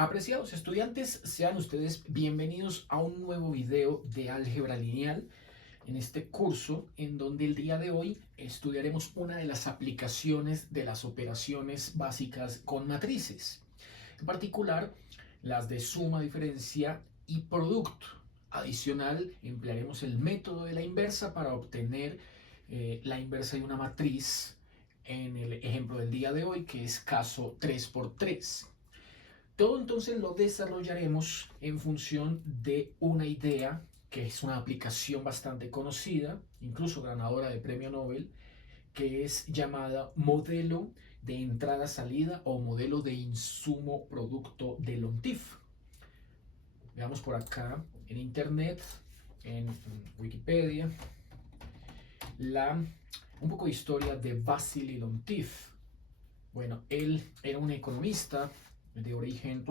Apreciados estudiantes, sean ustedes bienvenidos a un nuevo video de álgebra lineal en este curso en donde el día de hoy estudiaremos una de las aplicaciones de las operaciones básicas con matrices, en particular las de suma, diferencia y producto. Adicional, emplearemos el método de la inversa para obtener la inversa de una matriz en el ejemplo del día de hoy, que es caso 3×3. Todo entonces lo desarrollaremos en función de una idea que es una aplicación bastante conocida, incluso ganadora de premio Nobel, que es llamada modelo de entrada-salida o modelo de insumo-producto de Lontief. Veamos por acá en internet, en Wikipedia, un poco de historia de Vasily Lontief. Bueno, él era un economista de origen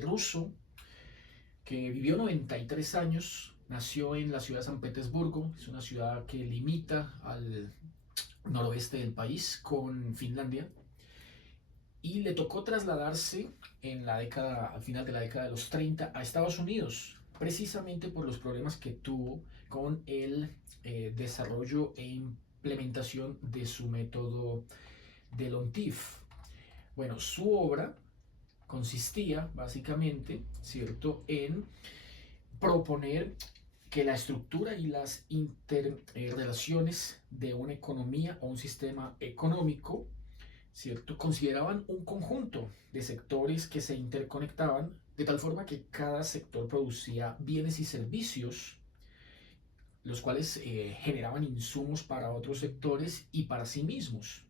ruso que vivió 93 años, nació en la ciudad de San Petersburgo, es una ciudad que limita al noroeste del país con Finlandia, y le tocó trasladarse al final de la década de los 30 a Estados Unidos, precisamente por los problemas que tuvo con el desarrollo e implementación de su método de Lontief. Bueno, su obra consistía básicamente, ¿cierto?, en proponer que la estructura y las interrelaciones de una economía o un sistema económico, ¿cierto?, consideraban un conjunto de sectores que se interconectaban de tal forma que cada sector producía bienes y servicios, los cuales generaban insumos para otros sectores y para sí mismos.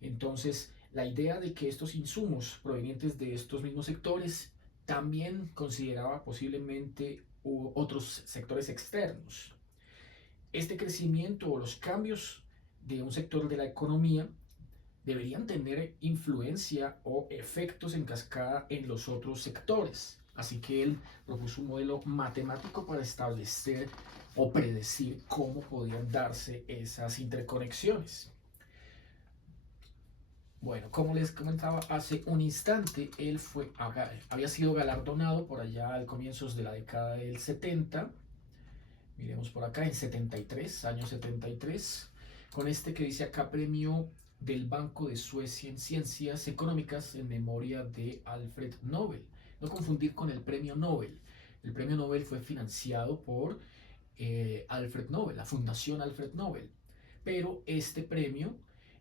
Entonces, la idea de que estos insumos provenientes de estos mismos sectores también consideraba posiblemente otros sectores externos. Este crecimiento o los cambios de un sector de la economía deberían tener influencia o efectos en cascada en los otros sectores. Así que él propuso un modelo matemático para establecer o predecir cómo podían darse esas interconexiones. Bueno, como les comentaba hace un instante, él había sido galardonado por allá al comienzos de la década del 70. Miremos por acá, en 73, año 73, con este que dice acá premio del Banco de Suecia en Ciencias Económicas en memoria de Alfred Nobel. No confundir con el premio Nobel. El premio Nobel fue financiado por Alfred Nobel, la Fundación Alfred Nobel. Pero este premio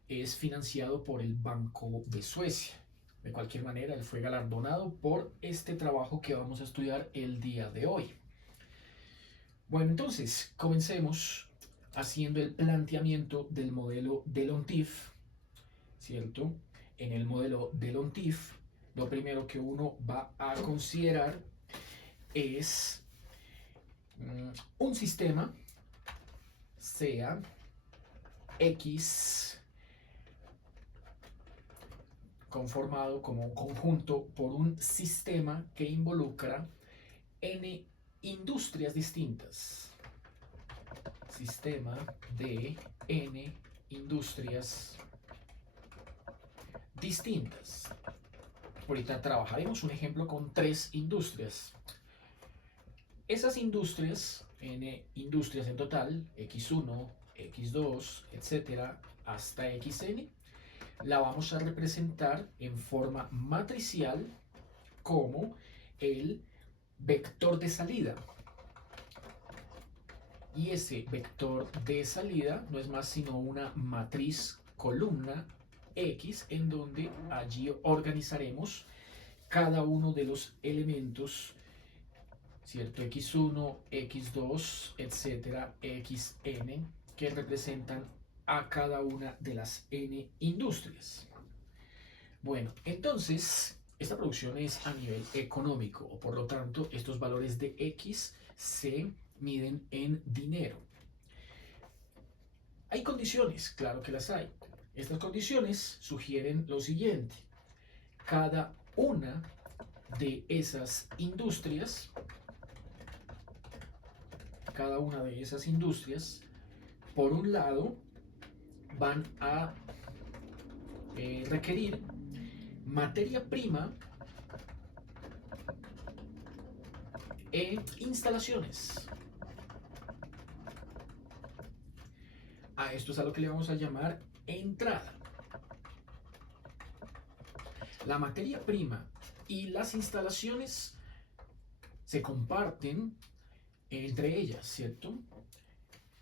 es financiado por el Banco de Suecia. De cualquier manera, él fue galardonado por este trabajo que vamos a estudiar el día de hoy. Bueno, entonces, comencemos haciendo el planteamiento del modelo de Lontief, ¿cierto? En el modelo de Lontief, lo primero que uno va a considerar es un sistema, sea X conformado como un conjunto por un sistema que involucra n industrias distintas. Sistema de n industrias distintas. Ahorita trabajaremos un ejemplo con 3 industrias. Esas industrias, n industrias en total, x1, x2, etcétera, hasta xn, la vamos a representar en forma matricial como el vector de salida. Y ese vector de salida no es más sino una matriz columna X, en donde allí organizaremos cada uno de los elementos, ¿cierto? X1, X2, etcétera, Xn, que representan a cada una de las n industrias. Bueno, entonces esta producción es a nivel económico, o por lo tanto estos valores de X se miden en dinero. ¿Hay condiciones? Claro que las hay. Estas condiciones sugieren lo siguiente: cada una de esas industrias, por un lado, van a requerir materia prima Instalaciones. A esto es a lo que le vamos a llamar entrada. La materia prima y las instalaciones se comparten entre ellas, ¿cierto?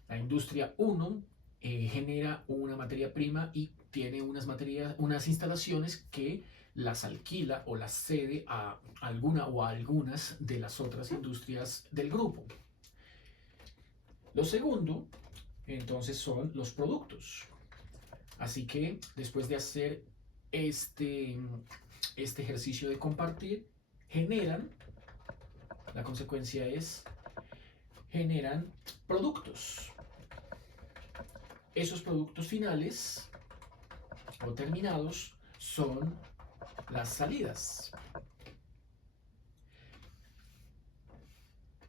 La industria 1 genera una materia prima y tiene unas instalaciones que las alquila o las cede a alguna o a algunas de las otras industrias del grupo. Lo segundo, entonces, son los productos. Así que después de hacer este ejercicio de compartir, la consecuencia es, generan productos. Esos productos finales o terminados son las salidas.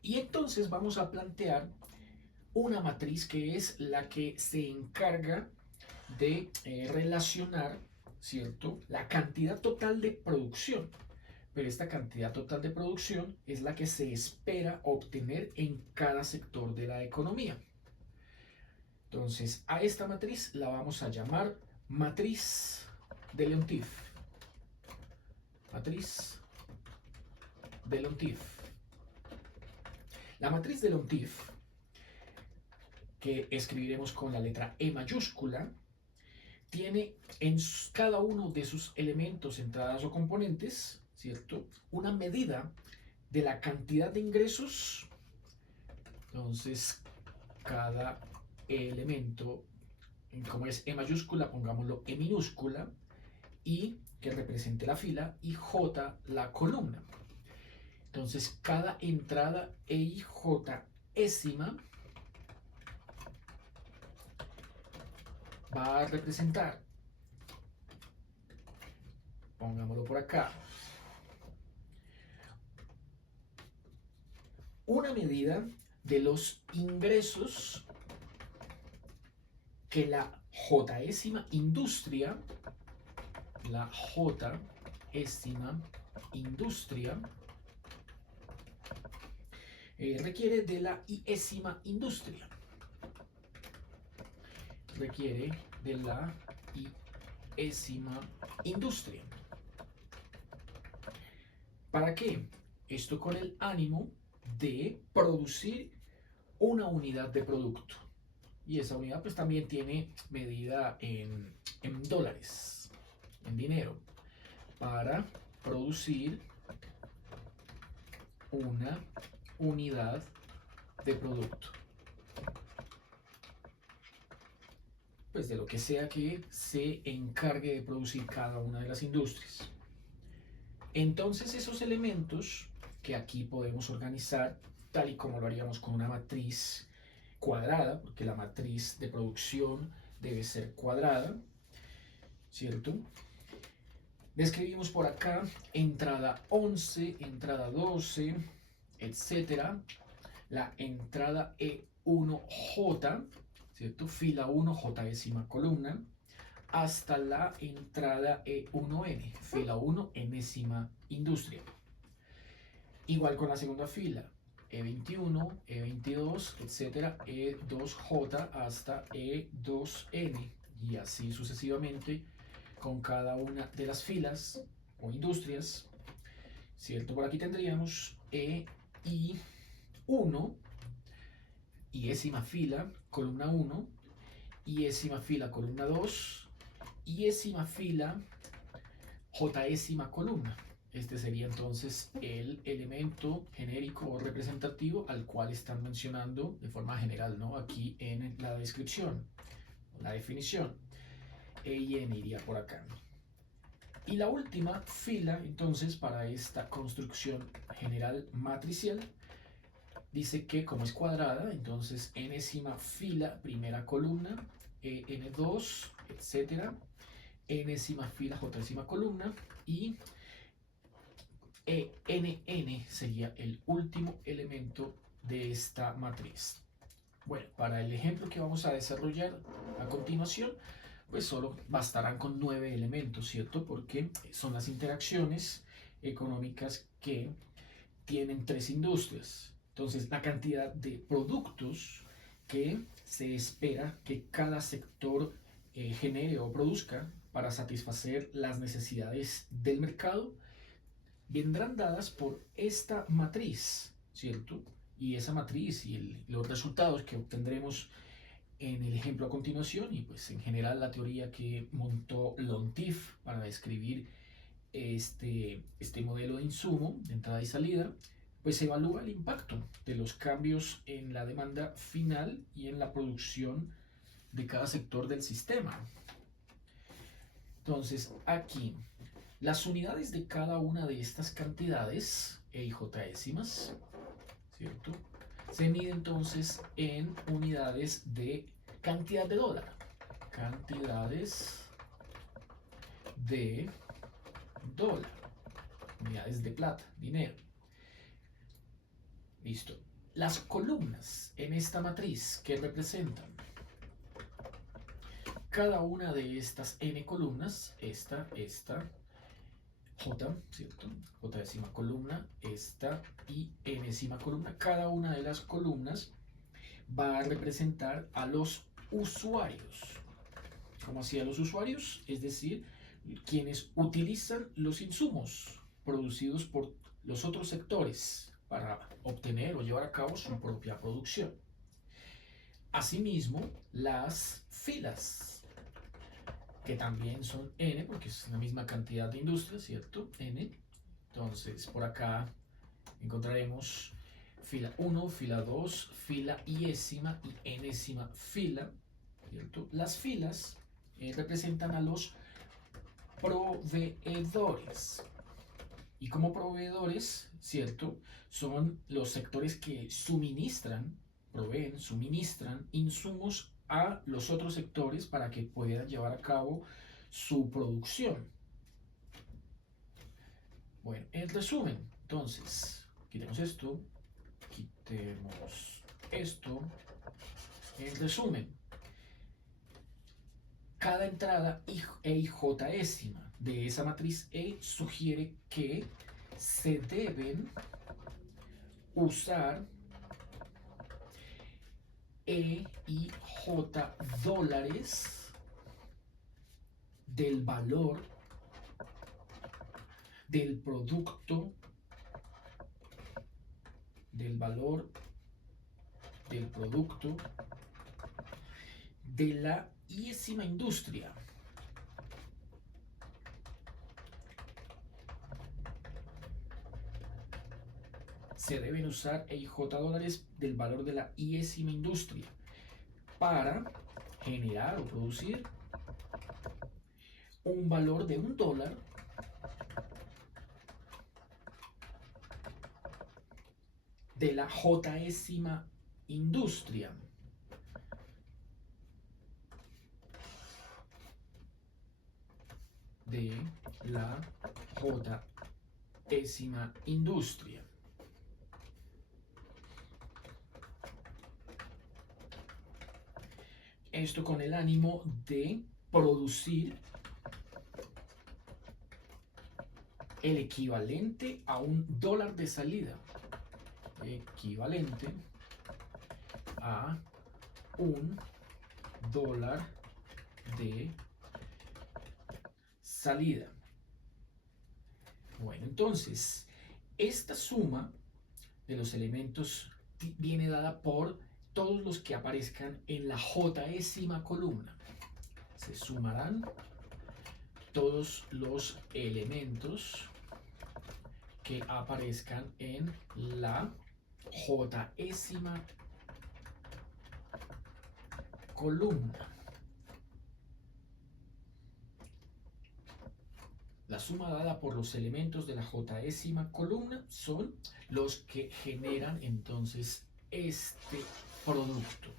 Y entonces vamos a plantear una matriz que es la que se encarga de relacionar, ¿cierto?, la cantidad total de producción. Pero esta cantidad total de producción es la que se espera obtener en cada sector de la economía. Entonces, a esta matriz la vamos a llamar matriz de Leontief. Matriz de Leontief. La matriz de Leontief, que escribiremos con la letra E mayúscula, tiene en cada uno de sus elementos, entradas o componentes, ¿cierto?, una medida de la cantidad de ingresos. Entonces, cada elemento, como es E mayúscula, pongámoslo E minúscula, I que represente la fila y J la columna. Entonces, cada entrada E y J ésima va a representar, pongámoslo por acá, una medida de los ingresos que la J-ésima industria, requiere de la I-ésima industria. ¿Para qué? Esto con el ánimo de producir una unidad de producto. Y esa unidad pues también tiene medida en dólares, en dinero, para producir una unidad de producto. Pues de lo que sea que se encargue de producir cada una de las industrias. Entonces esos elementos que aquí podemos organizar tal y como lo haríamos con una matriz cuadrada, porque la matriz de producción debe ser cuadrada, ¿cierto? Describimos por acá entrada 11, entrada 12, etcétera. La entrada E1J, ¿cierto? Fila 1, J-ésima columna, hasta la entrada E1N, fila 1, enésima industria. Igual con la segunda fila, E21, E22, etcétera, E2J hasta E2N, y así sucesivamente con cada una de las filas o industrias, ¿cierto? Por aquí tendríamos EI1, iésima fila, columna 1, iésima fila, columna 2, iésima fila, J-ésima columna. Este sería entonces el elemento genérico o representativo al cual están mencionando de forma general, ¿no?, aquí en la descripción, la definición. E y N iría por acá. Y la última fila, entonces, para esta construcción general matricial, dice que como es cuadrada, entonces enésima fila, primera columna, N2, etcétera, enésima fila, J-ésima columna, y NN sería el último elemento de esta matriz. Bueno, para el ejemplo que vamos a desarrollar a continuación, pues solo bastarán con 9 elementos, ¿cierto? Porque son las interacciones económicas que tienen tres industrias. Entonces, la cantidad de productos que se espera que cada sector genere o produzca para satisfacer las necesidades del mercado vendrán dadas por esta matriz, ¿cierto? Y esa matriz y los resultados que obtendremos en el ejemplo a continuación y pues en general la teoría que montó Lontief para describir este modelo de insumo de entrada y salida, pues evalúa el impacto de los cambios en la demanda final y en la producción de cada sector del sistema. Entonces aquí las unidades de cada una de estas cantidades, E y J décimas, ¿cierto? Se mide entonces en unidades de cantidad de dólar. Cantidades de dólar. Unidades de plata, dinero. Listo. Las columnas en esta matriz que representan cada una de estas n columnas, esta, J, ¿cierto? J décima columna, esta y n décima columna. Cada una de las columnas va a representar a los usuarios. ¿Cómo así a los usuarios? Es decir, quienes utilizan los insumos producidos por los otros sectores para obtener o llevar a cabo su propia producción. Asimismo, las filas, que también son N, porque es la misma cantidad de industria, ¿cierto? N. Entonces, por acá encontraremos fila 1, fila 2, fila iésima y enésima fila, ¿cierto? Las filas representan a los proveedores. Y como proveedores, ¿cierto? Son los sectores que suministran, proveen, suministran insumos a los otros sectores para que puedan llevar a cabo su producción. Bueno, en resumen, entonces, quitemos esto, quitemos esto. En resumen, cada entrada E y J décima de esa matriz E sugiere que se deben usar E y J dólares del valor del producto, del valor del producto de la iésima industria. Se deben usar E y J dólares del valor de la iésima industria para generar o producir un valor de $1 de la J-ésima industria. De la J-ésima industria. Esto con el ánimo de producir el equivalente a $1 de salida. Equivalente a $1 de salida. Bueno, entonces, esta suma de los elementos viene dada por todos los que aparezcan en la J-ésima columna. Se sumarán todos los elementos que aparezcan en la J-ésima columna. La suma dada por los elementos de la J-ésima columna son los que generan entonces este producto.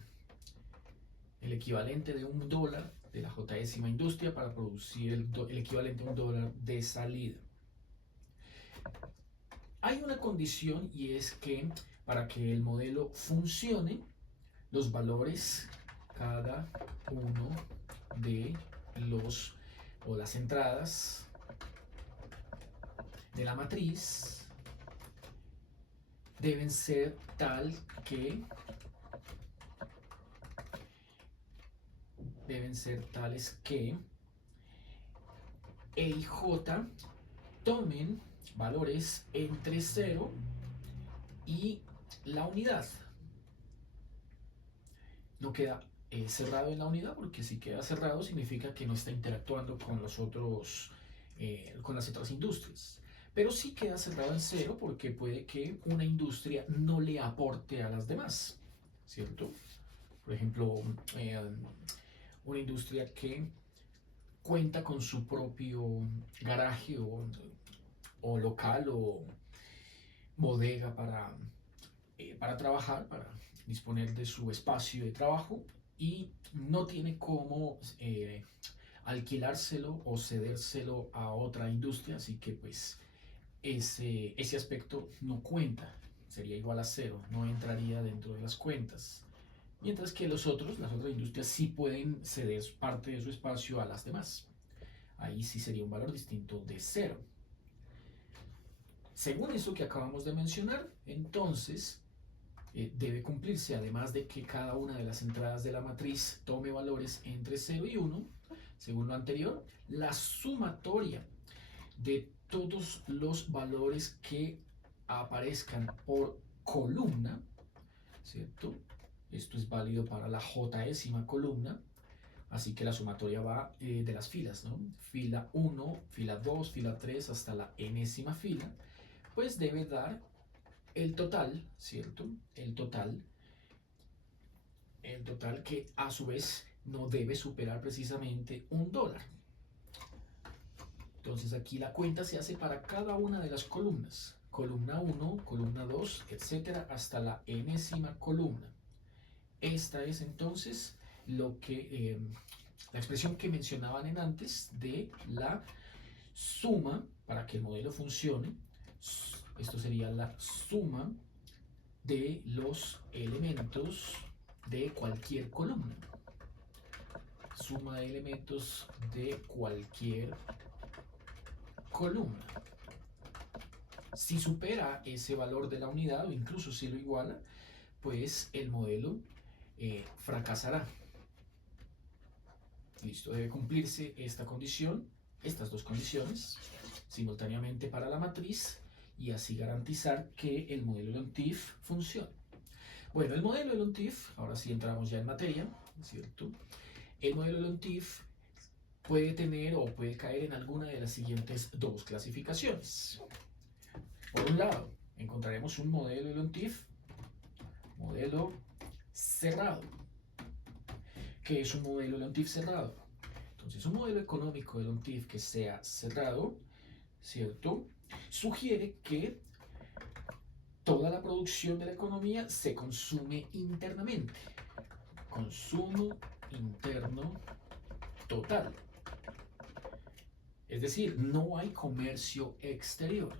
El equivalente de $1 de la J-ésima industria para producir el equivalente a $1 de salida. Hay una condición y es que para que el modelo funcione, los valores, cada uno de los o las entradas de la matriz deben ser tales que E y J tomen valores entre 0 y la unidad. No queda cerrado en la unidad, porque si queda cerrado significa que no está interactuando con con las otras industrias. Pero sí queda cerrado en 0 porque puede que una industria no le aporte a las demás, ¿cierto? Por ejemplo, una industria que cuenta con su propio garaje o local o bodega para trabajar, para disponer de su espacio de trabajo, y no tiene cómo alquilárselo o cedérselo a otra industria, así que pues ese aspecto no cuenta, sería igual a 0, no entraría dentro de las cuentas. Mientras que las otras industrias sí pueden ceder parte de su espacio a las demás. Ahí sí sería un valor distinto de 0. Según eso que acabamos de mencionar, entonces debe cumplirse, además de que cada una de las entradas de la matriz tome valores entre 0 y 1, según lo anterior, la sumatoria de todos los valores que aparezcan por columna, ¿cierto? Esto es válido para la jésima columna, así que la sumatoria va de las filas, ¿no? Fila 1, fila 2, fila 3 hasta la enésima fila, pues debe dar el total, ¿cierto? El total que a su vez no debe superar precisamente $1. Entonces aquí la cuenta se hace para cada una de las columnas. Columna 1, columna 2, etcétera, hasta la enésima columna. Esta es entonces la expresión que mencionaban en antes de la suma para que el modelo funcione. Esto sería la suma de los elementos de cualquier columna. Suma de elementos de cualquier columna. Si supera ese valor de la unidad o incluso si lo iguala, pues el modelo fracasará. Listo, debe cumplirse esta condición, estas dos condiciones, simultáneamente para la matriz, y así garantizar que el modelo Leontief funcione. Bueno, el modelo Leontief, ahora sí entramos ya en materia, ¿cierto? El modelo Leontief puede tener o puede caer en alguna de las siguientes dos clasificaciones. Por un lado, encontraremos un modelo Leontief, modelo cerrado. ¿Qué es un modelo Leontief cerrado? Entonces, un modelo económico de Leontief que sea cerrado, ¿cierto?, sugiere que toda la producción de la economía se consume internamente. Consumo interno total. Es decir, no hay comercio exterior.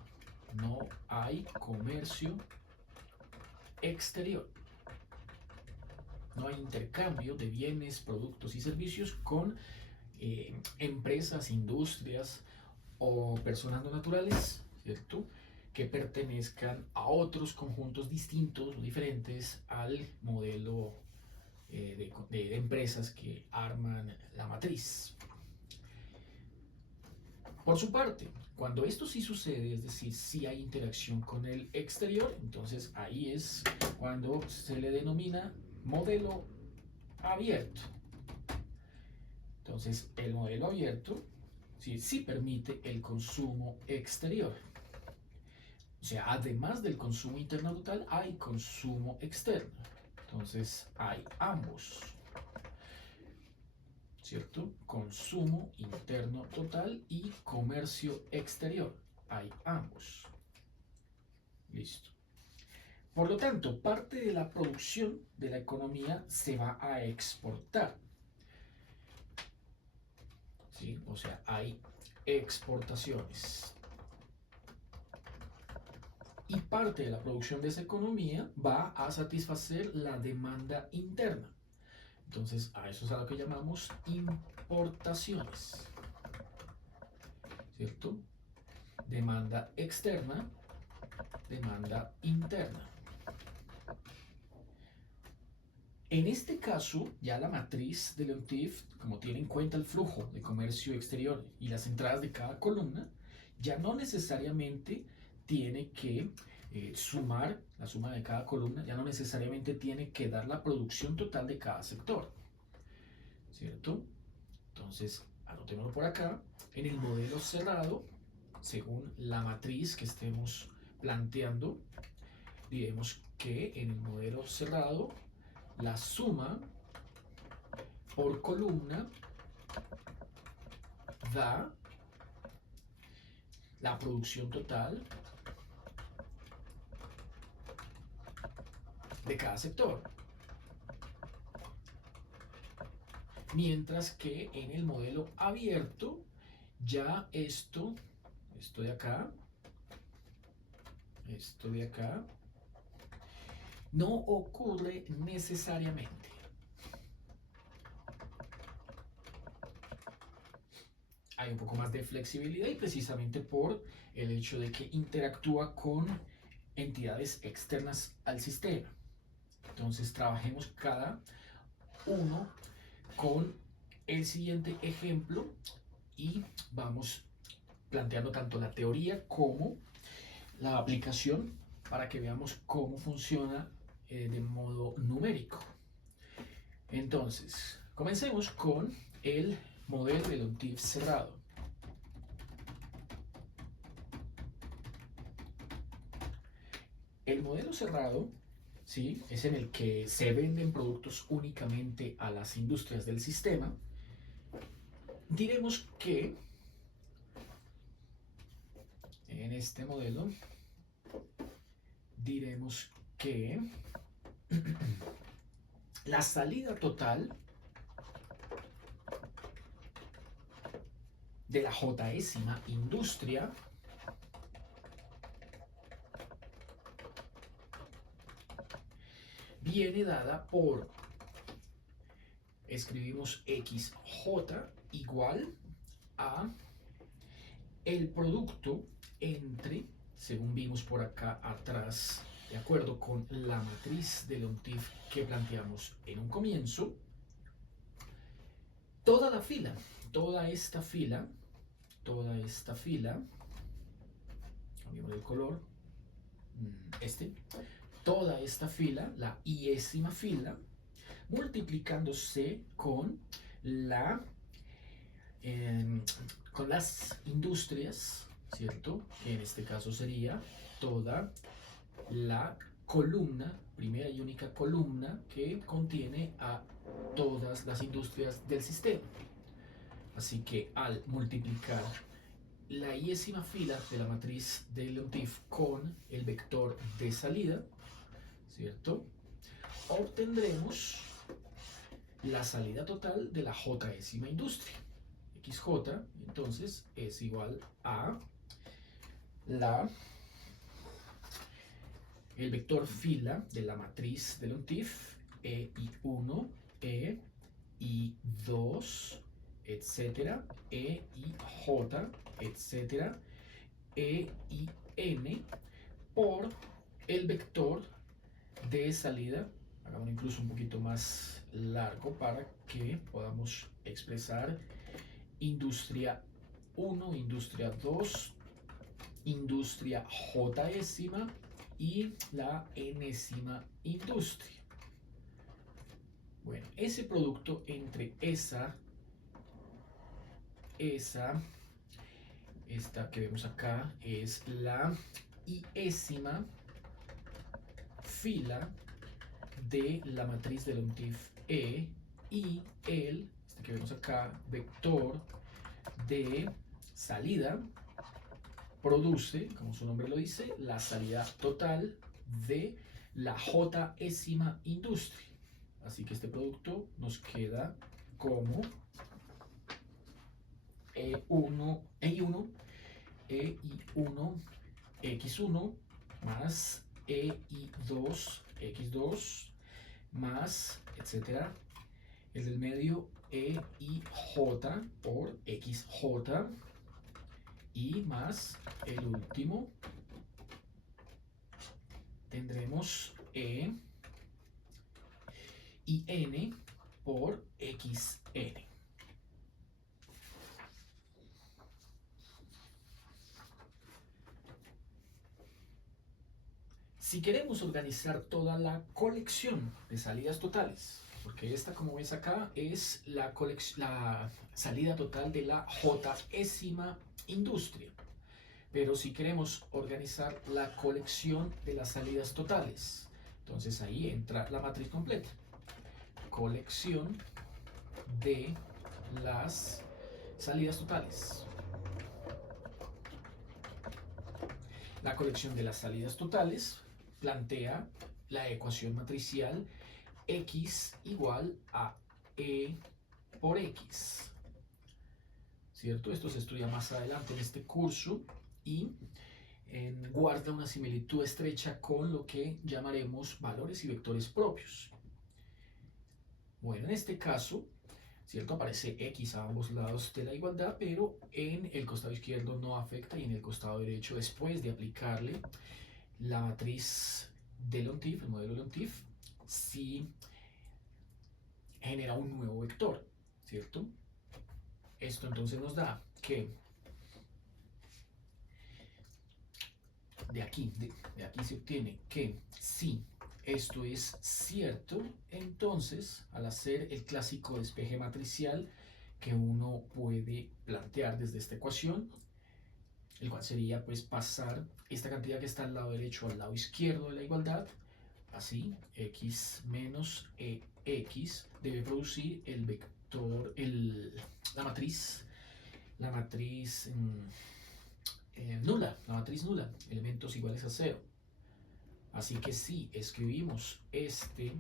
No hay comercio exterior. No hay intercambio de bienes, productos y servicios con empresas, industrias o personas no naturales, ¿cierto?, que pertenezcan a otros conjuntos distintos o diferentes al modelo de empresas que arman la matriz. Por su parte, cuando esto sí sucede, es decir, si hay interacción con el exterior, entonces ahí es cuando se le denomina modelo abierto. Entonces, el modelo abierto sí permite el consumo exterior. O sea, además del consumo interno total, hay consumo externo. Entonces, hay ambos, ¿cierto? Consumo interno total y comercio exterior. Hay ambos. Listo. Por lo tanto, parte de la producción de la economía se va a exportar. ¿Sí? O sea, hay exportaciones. Y parte de la producción de esa economía va a satisfacer la demanda interna. Entonces, a eso es a lo que llamamos importaciones, ¿cierto? Demanda externa demanda interna. En este caso, ya la matriz de Leontief, como tiene en cuenta el flujo de comercio exterior y las entradas de cada columna, ya no necesariamente tiene que sumar la suma de cada columna, ya no necesariamente tiene que dar la producción total de cada sector, ¿cierto? Entonces, anotémoslo por acá. En el modelo cerrado, según la matriz que estemos planteando, diremos que en el modelo cerrado la suma por columna da la producción total de cada sector. Mientras que en el modelo abierto, ya esto de acá, esto de acá, no ocurre necesariamente. Hay un poco más de flexibilidad y precisamente por el hecho de que interactúa con entidades externas al sistema. Entonces trabajemos cada uno con el siguiente ejemplo y vamos planteando tanto la teoría como la aplicación para que veamos cómo funciona de modo numérico. Entonces, comencemos con el modelo de Leontief cerrado. El modelo cerrado, ¿sí?, es en el que se venden productos únicamente a las industrias del sistema. Diremos que en este modelo diremos que la salida total de la J-ésima industria viene dada por, escribimos XJ igual a el producto entre, según vimos por acá atrás, de acuerdo con la matriz de Leontief que planteamos en un comienzo, toda la fila, toda esta fila, cambiamos el color, toda esta fila, la iésima fila, multiplicándose con con las industrias, ¿cierto? Que en este caso sería toda la columna, primera y única columna que contiene a todas las industrias del sistema. Así que al multiplicar la iésima fila de la matriz de Leontief con el vector de salida, ¿cierto?, obtendremos la salida total de la J-ésima industria. XJ, entonces, es igual a el vector fila de la matriz de Leontief, EI1, EI2, etcétera, EIJ, etcétera, EIN, por el vector de salida, hagámoslo incluso un poquito más largo para que podamos expresar industria 1, industria 2, industria J-ésima y la enésima industria. Bueno, ese producto entre esta que vemos acá es la iésima fila de la matriz de Leontief E y este que vemos acá, vector de salida, produce, como su nombre lo dice, la salida total de la J-ésima industria. Así que este producto nos queda como E1, EI1, X1 más EI2, X2 más, etcétera, el del medio EIJ por XJ y más el último tendremos E y N por XN. Si queremos organizar toda la colección de salidas totales, porque esta, como ves acá, es la salida total de la J.ª industria. Pero si queremos organizar la colección de las salidas totales, entonces ahí entra la matriz completa. Colección de las salidas totales. La colección de las salidas totales plantea la ecuación matricial X igual a E por X. ¿Cierto? Esto se estudia más adelante en este curso y guarda una similitud estrecha con lo que llamaremos valores y vectores propios. Bueno, en este caso, ¿cierto? Aparece X a ambos lados de la igualdad, pero en el costado izquierdo no afecta y en el costado derecho, después de aplicarle la matriz de L'Hontief, el modelo L'Hontief, sí genera un nuevo vector, ¿cierto? Esto entonces nos da que de aquí se obtiene que si esto es cierto, entonces al hacer el clásico despeje matricial que uno puede plantear desde esta ecuación, el cual sería pues pasar esta cantidad que está al lado derecho al lado izquierdo de la igualdad, así x menos ex debe producir el vector, la matriz nula, la matriz nula, elementos iguales a 0. Así que si escribimos este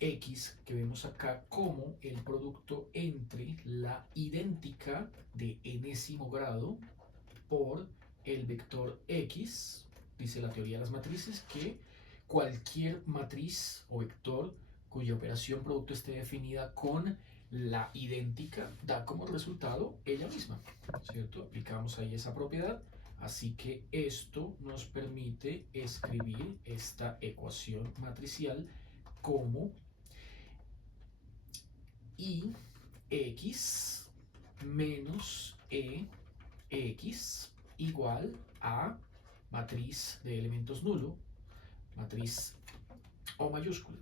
x que vemos acá como el producto entre la idéntica de enésimo grado por el vector x, dice la teoría de las matrices que cualquier matriz o vector cuya operación producto esté definida con la idéntica da como resultado ella misma, ¿cierto? Aplicamos ahí esa propiedad, así que esto nos permite escribir esta ecuación matricial como ix menos ex igual a matriz de elementos nulo, matriz O mayúscula.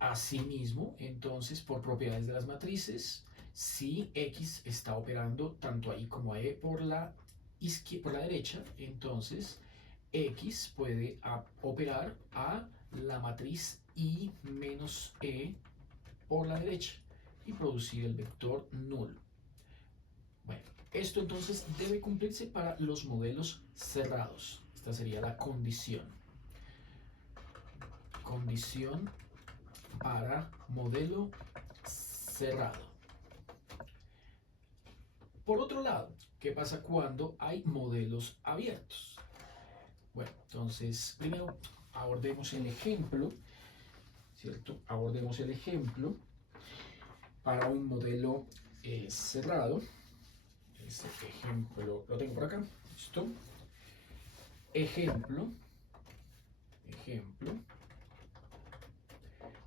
Asimismo, entonces, por propiedades de las matrices, si x está operando tanto ahí como ahí por la derecha, entonces x puede operar a la matriz I menos E por la derecha y producir el vector nulo. Bueno, esto entonces debe cumplirse para los modelos cerrados. Esta sería la condición. Condición para modelo cerrado. Por otro lado, ¿qué pasa cuando hay modelos abiertos? Bueno, entonces, primero abordemos el ejemplo, ¿cierto? Abordemos el ejemplo para un modelo cerrado. Ese ejemplo lo tengo por acá. ¿Listo? Ejemplo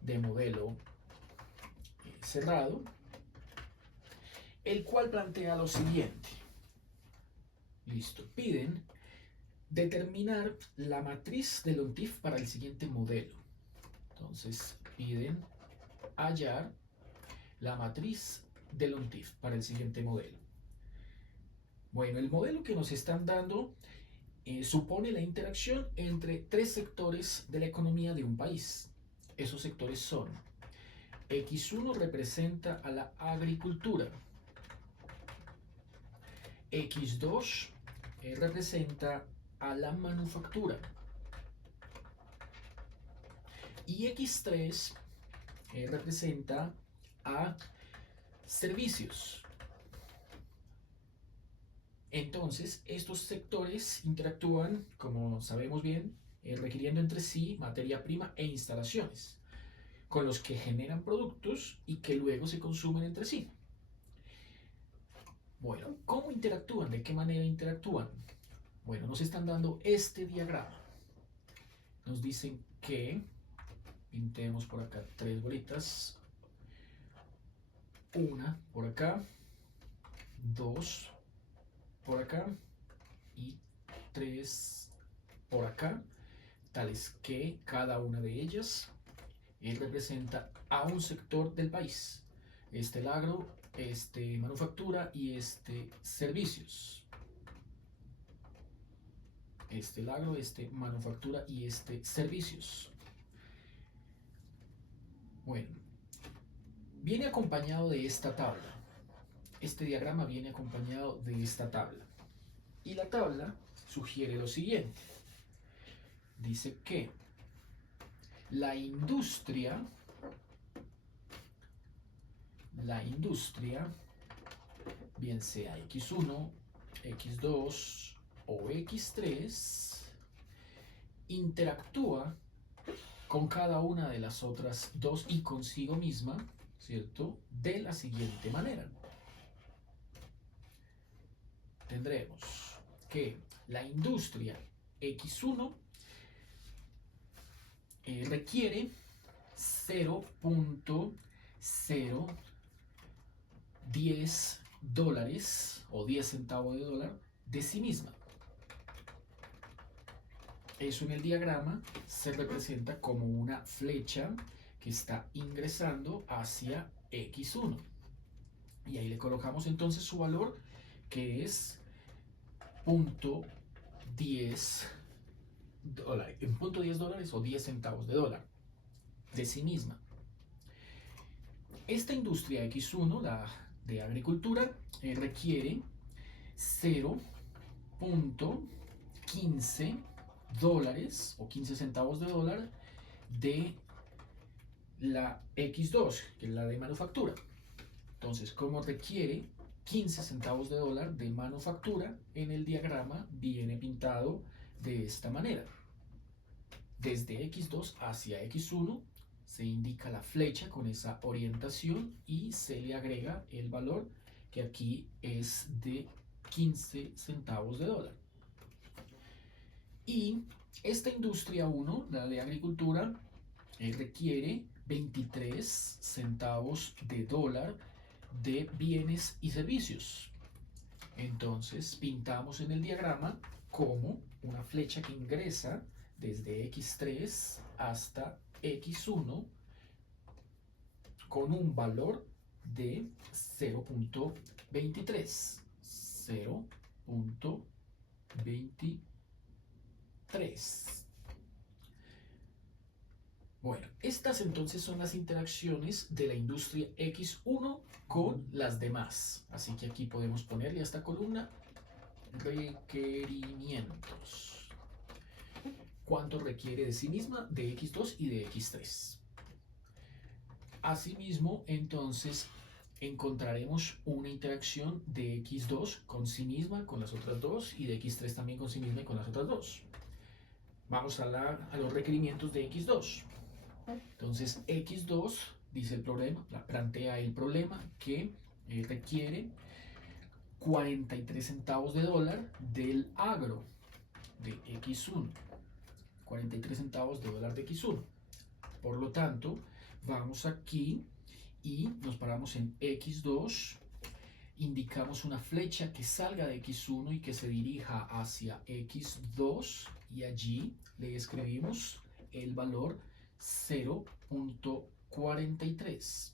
de modelo cerrado, el cual plantea lo siguiente. Listo. Piden determinar la matriz de L'Hontief para el siguiente modelo. Entonces, piden hallar la matriz de L'Hontief para el siguiente modelo. Bueno, el modelo que nos están dando supone la interacción entre tres sectores de la economía de un país. Esos sectores son: X1 representa a la agricultura, X2 representa a la manufactura y X3 representa a servicios. Entonces, estos sectores interactúan, como sabemos bien, requiriendo entre sí materia prima e instalaciones, con los que generan productos y que luego se consumen entre sí. Bueno, ¿cómo interactúan? ¿De qué manera interactúan? Bueno, nos están dando este diagrama. nos dicen que pintemos por acá 3 bolitas. Una por acá, 2 por acá y 3 por acá, tales que cada una de ellas representa a un sector del país. Este el agro, este manufactura y este servicios. Este el agro, este manufactura y este servicios. Bueno, viene acompañado de esta tabla. Este diagrama viene acompañado de esta tabla. Y la tabla sugiere lo siguiente. Dice que la industria, bien sea X1, X2 o X3, interactúa con cada una de las otras dos y consigo misma, ¿cierto? De la siguiente manera. Tendremos que la industria X1 requiere 0.010 dólares o 10 centavos de dólar de sí misma. Eso en el diagrama se representa como una flecha que está ingresando hacia X1. Y ahí le colocamos entonces su valor, que es .10 dólares o 10 centavos de dólar de sí misma. Esta industria X1, la de agricultura, requiere 0.15 dólares o 15 centavos de dólar de la X2, que es la de manufactura. Entonces, como requiere 15 centavos de dólar de manufactura, en el diagrama viene pintado de esta manera. Desde X2 hacia X1 se indica la flecha con esa orientación y se le agrega el valor, que aquí es de 15 centavos de dólar. Y esta industria 1, la de agricultura, requiere 23 centavos de dólar de bienes y servicios. Entonces pintamos en el diagrama como una flecha que ingresa desde X3 hasta X1 con un valor de 0.23. 0.23. Bueno, estas entonces son las interacciones de la industria X1 con las demás. Así que aquí podemos ponerle a esta columna requerimientos. ¿Cuánto requiere de sí misma de X2 y de X3? Asimismo, entonces, encontraremos una interacción de X2 con sí misma, con las otras dos, y de X3 también con sí misma y con las otras dos. Vamos a los requerimientos de X2. Entonces, X2, dice el problema, plantea el problema que requiere 43 centavos de dólar del agro de X1. 43 centavos de dólar de X1. Por lo tanto, vamos aquí y nos paramos en X2, indicamos una flecha que salga de X1 y que se dirija hacia X2 y allí le escribimos el valor 0.43.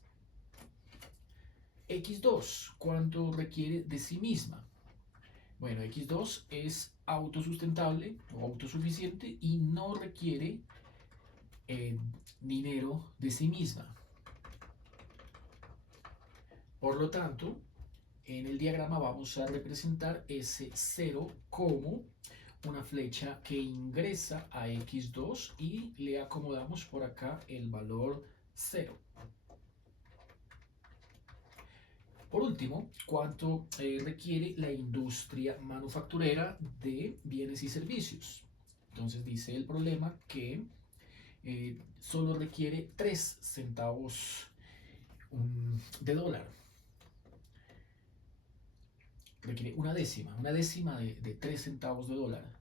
X2, ¿cuánto requiere de sí misma? Bueno, X2 es autosustentable o autosuficiente y no requiere dinero de sí misma. Por lo tanto, en el diagrama vamos a representar ese 0 como una flecha que ingresa a X2 y le acomodamos por acá el valor 0. Por último, ¿cuánto requiere la industria manufacturera de bienes y servicios? Entonces dice el problema que solo requiere 3 centavos de dólar. Requiere una décima de 3 centavos de dólar,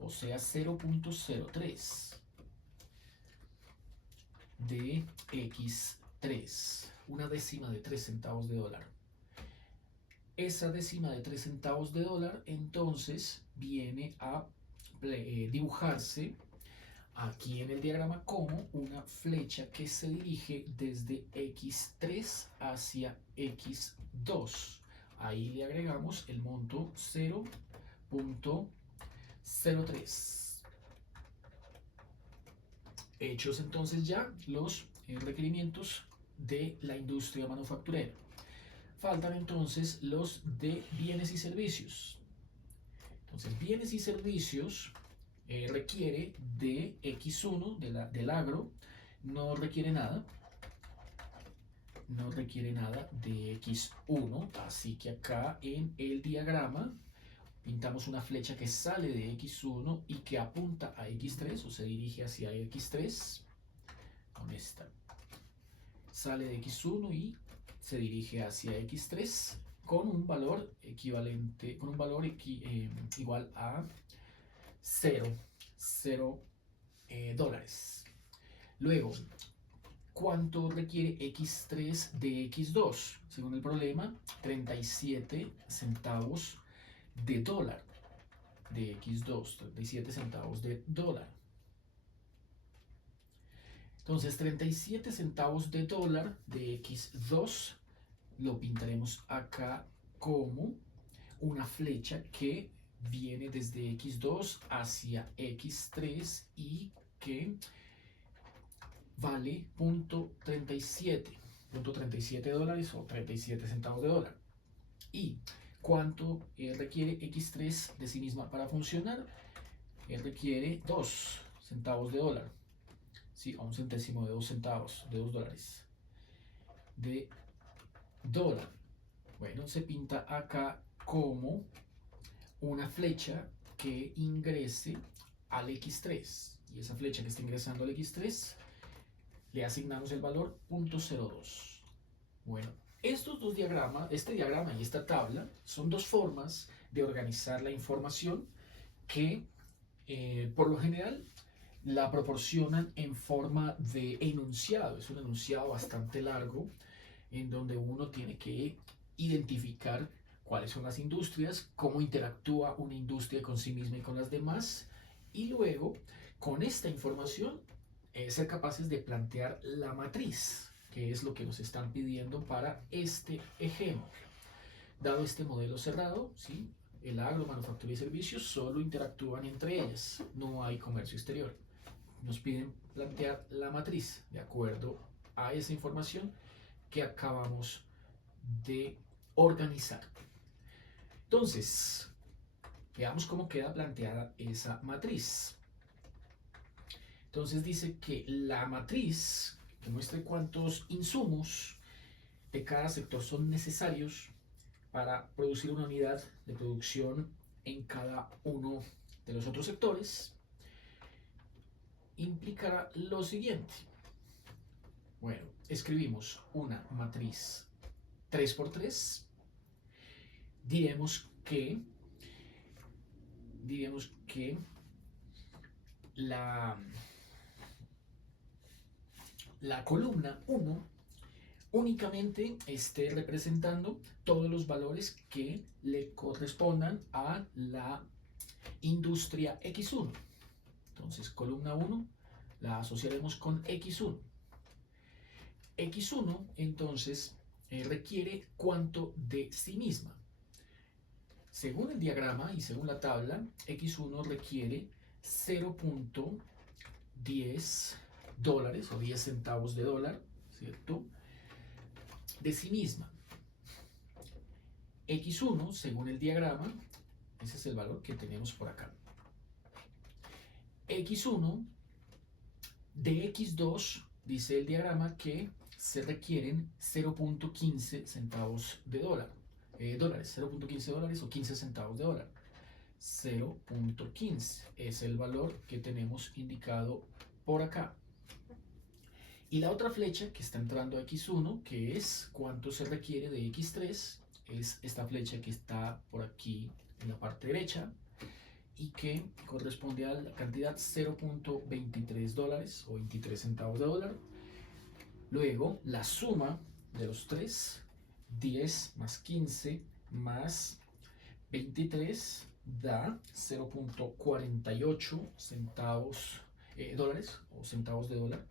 o sea 0.03. de X3, una décima de 3 centavos de dólar. Esa décima de 3 centavos de dólar entonces viene a dibujarse aquí en el diagrama como una flecha que se dirige desde X3 hacia X2. Ahí le agregamos el monto 0.03. Hechos entonces ya los requerimientos de la industria manufacturera. Faltan entonces los de bienes y servicios. Entonces, bienes y servicios requiere de X1 del agro, no requiere nada de X1, así que acá en el diagrama pintamos una flecha que sale de X1 y que apunta a X3 o se dirige hacia X3 con esta. Sale de X1 y se dirige hacia X3 con un valor equivalente, con un valor igual a 0 dólares. Luego, ¿cuánto requiere X3 de X2? Según el problema, 37 centavos de dólar de X2, 37 centavos de dólar. Entonces, 37 centavos de dólar de X2 lo pintaremos acá como una flecha que viene desde X2 hacia X3 y que vale .37 dólares o 37 centavos de dólar. ¿Y cuánto requiere X3 de sí misma para funcionar? Requiere 2 centavos de dólar. Sí, a un centésimo de 2 centavos, de 2 dólares. De dólar. Bueno, se pinta acá como una flecha que ingrese al X3. Y esa flecha que está ingresando al X3 le asignamos el valor .02. Bueno, estos dos diagramas, este diagrama y esta tabla, son dos formas de organizar la información que por lo general la proporcionan en forma de enunciado. Es un enunciado bastante largo en donde uno tiene que identificar cuáles son las industrias, cómo interactúa una industria con sí misma y con las demás, y luego con esta información ser capaces de plantear la matriz, que es lo que nos están pidiendo para este ejemplo. Dado este modelo cerrado, ¿sí? El agro, manufactura y servicios solo interactúan entre ellas, no hay comercio exterior. Nos piden plantear la matriz de acuerdo a esa información que acabamos de organizar. Entonces, veamos cómo queda planteada esa matriz. Entonces dice que la matriz que muestre cuántos insumos de cada sector son necesarios para producir una unidad de producción en cada uno de los otros sectores, implicará lo siguiente. Bueno, escribimos una matriz 3×3. Diremos que la columna 1 únicamente esté representando todos los valores que le correspondan a la industria X1. Entonces, columna 1 la asociaremos con X1. X1, entonces, requiere cuánto de sí misma. Según el diagrama y según la tabla, X1 requiere 0.10 dólares o 10 centavos de dólar, ¿cierto?, de sí misma. X1, según el diagrama, ese es el valor que tenemos por acá. X1 de X2, dice el diagrama que se requieren 0.15 centavos de dólar. Dólares, 0.15 dólares o 15 centavos de dólar. 0.15 es el valor que tenemos indicado por acá. Y la otra flecha que está entrando a X1, que es cuánto se requiere de X3, es esta flecha que está por aquí en la parte derecha y que corresponde a la cantidad 0.23 dólares o 23 centavos de dólar. Luego, la suma de los tres, 10 más 15 más 23 da 0.48 centavos dólares o centavos de dólar.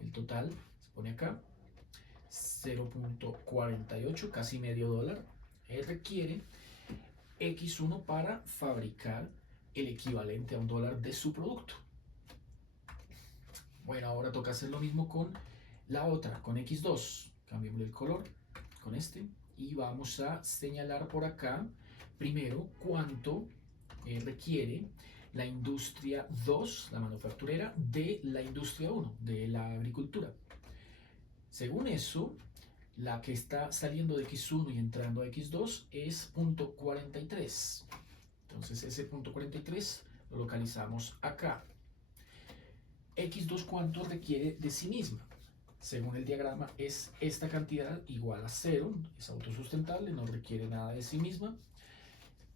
El total se pone acá 0.48, casi medio dólar. Requiere X1 para fabricar el equivalente a un dólar de su producto. Bueno, ahora toca hacer lo mismo con la otra, con X2. Cambiamos el color con este y vamos a señalar por acá primero cuánto requiere la industria 2, la manufacturera, de la industria 1, de la agricultura. Según eso, la que está saliendo de X1 y entrando a X2 es 0.43. Entonces ese 0.43 lo localizamos acá. X2 cuánto requiere de sí misma. Según el diagrama es esta cantidad igual a 0, es autosustentable, no requiere nada de sí misma,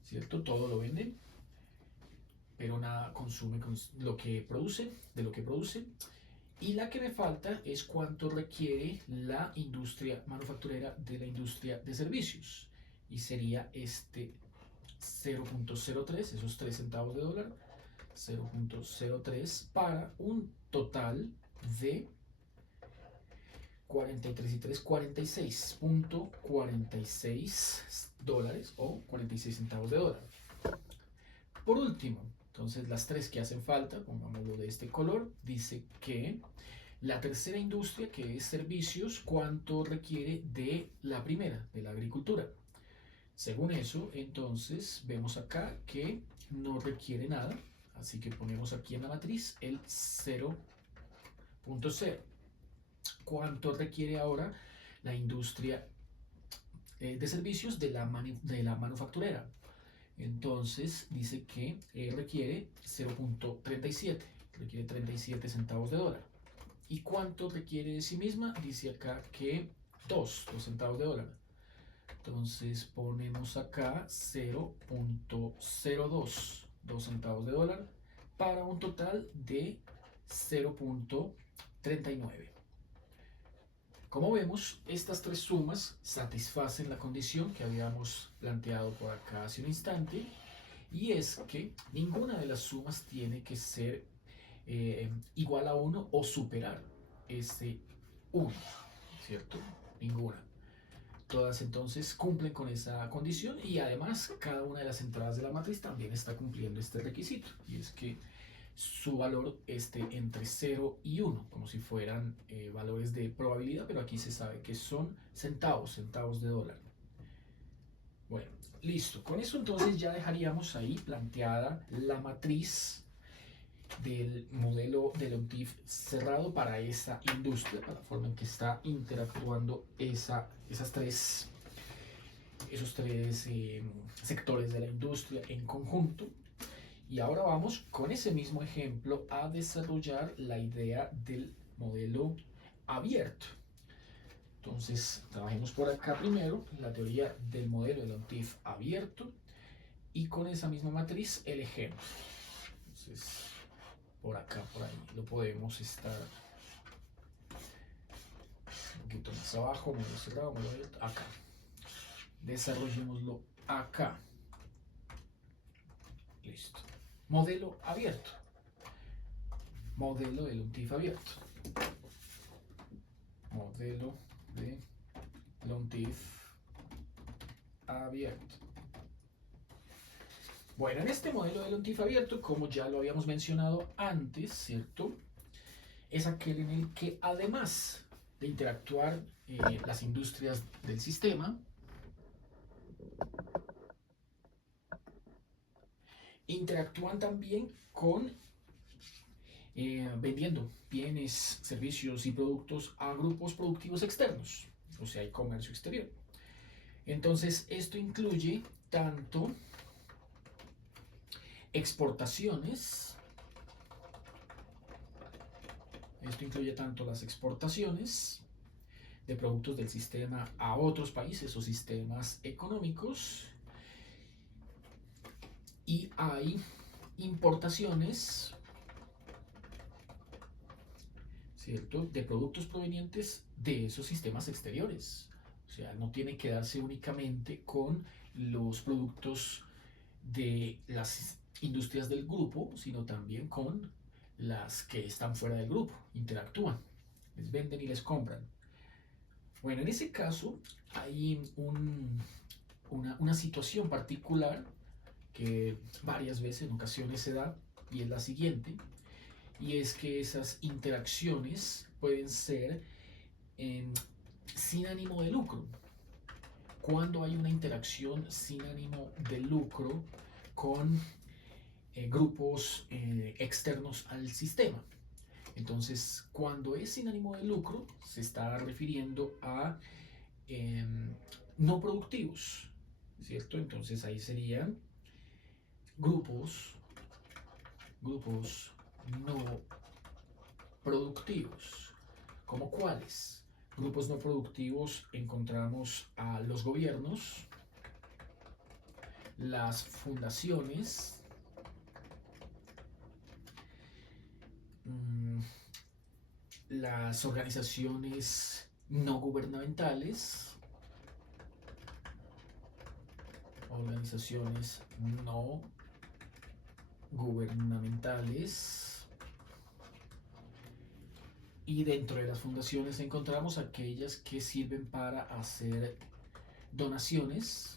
¿cierto? Todo lo vende, pero nada consume lo que produce, de lo que produce. Y la que me falta es cuánto requiere la industria manufacturera de la industria de servicios. Y sería este 0.03, esos 3 centavos de dólar, 0.03 para un total de 43 y 3, 46.46 dólares o 46 centavos de dólar. Por último, entonces las tres que hacen falta, pongámoslo de este color, dice que la tercera industria, que es servicios, cuánto requiere de la primera, de la agricultura. Según eso, entonces vemos acá que no requiere nada, así que ponemos aquí en la matriz el 0.0. ¿Cuánto requiere ahora la industria de servicios de la manufacturera? Entonces dice que requiere 0.37, requiere 37 centavos de dólar. ¿Y cuánto requiere de sí misma? Dice acá que 2 centavos de dólar. Entonces ponemos acá 0.02, 2 centavos de dólar, para un total de 0.39. Como vemos, estas tres sumas satisfacen la condición que habíamos planteado por acá hace un instante, y es que ninguna de las sumas tiene que ser igual a 1 o superar ese 1, ¿cierto? Ninguna. Todas entonces cumplen con esa condición, y además cada una de las entradas de la matriz también está cumpliendo este requisito, y es que su valor esté entre 0 y 1, como si fueran valores de probabilidad, pero aquí se sabe que son centavos de dólar. Bueno, listo. Con eso entonces ya dejaríamos ahí planteada la matriz del modelo del ONTIF cerrado para esa industria, para la forma en que está interactuando esos tres sectores de la industria en conjunto. Y ahora vamos con ese mismo ejemplo a desarrollar la idea del modelo abierto. Entonces, trabajemos por acá primero la teoría del modelo del ONTIF abierto, y con esa misma matriz el ejemplo. Entonces, por acá, por ahí, lo podemos estar un poquito más abajo, modelo cerrado, modelo abierto, acá. Desarrollémoslo acá. Listo. Modelo abierto. Modelo del ONTIF abierto. Modelo de ONTIF abierto. Bueno, en este modelo del ONTIF abierto, como ya lo habíamos mencionado antes, ¿cierto? Es aquel en el que además de interactuar las industrias del sistema, interactúan también con vendiendo bienes, servicios y productos a grupos productivos externos, o sea, hay comercio exterior. Entonces, esto incluye tanto exportaciones, las exportaciones de productos del sistema a otros países o sistemas económicos, y hay importaciones, ¿cierto?, de productos provenientes de esos sistemas exteriores. O sea, no tiene que darse únicamente con los productos de las industrias del grupo, sino también con las que están fuera del grupo, interactúan, les venden y les compran. Bueno, en ese caso hay una situación particular que varias veces, en ocasiones se da, y es la siguiente, y es que esas interacciones pueden ser sin ánimo de lucro. Cuando hay una interacción sin ánimo de lucro con grupos externos al sistema. Entonces, cuando es sin ánimo de lucro, se está refiriendo a no productivos, ¿cierto? Entonces ahí serían grupos no productivos. ¿Como cuáles? Grupos no productivos encontramos a los gobiernos, las fundaciones, las organizaciones no gubernamentales, y dentro de las fundaciones encontramos aquellas que sirven para hacer donaciones,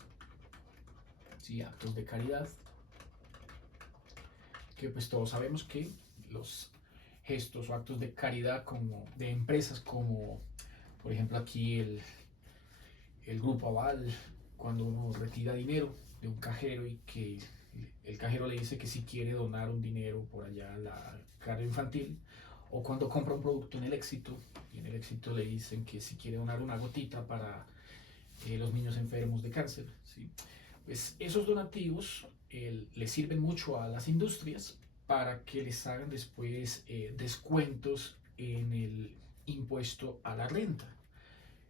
¿sí?, actos de caridad, que pues todos sabemos que los gestos o actos de caridad como de empresas como por ejemplo aquí el Grupo Aval, cuando uno retira dinero de un cajero y que el cajero le dice que si quiere donar un dinero por allá a la carrera infantil, o cuando compra un producto en el Éxito y en el Éxito le dicen que si quiere donar una gotita para los niños enfermos de cáncer, ¿sí? Pues esos donativos le sirven mucho a las industrias para que les hagan después descuentos en el impuesto a la renta.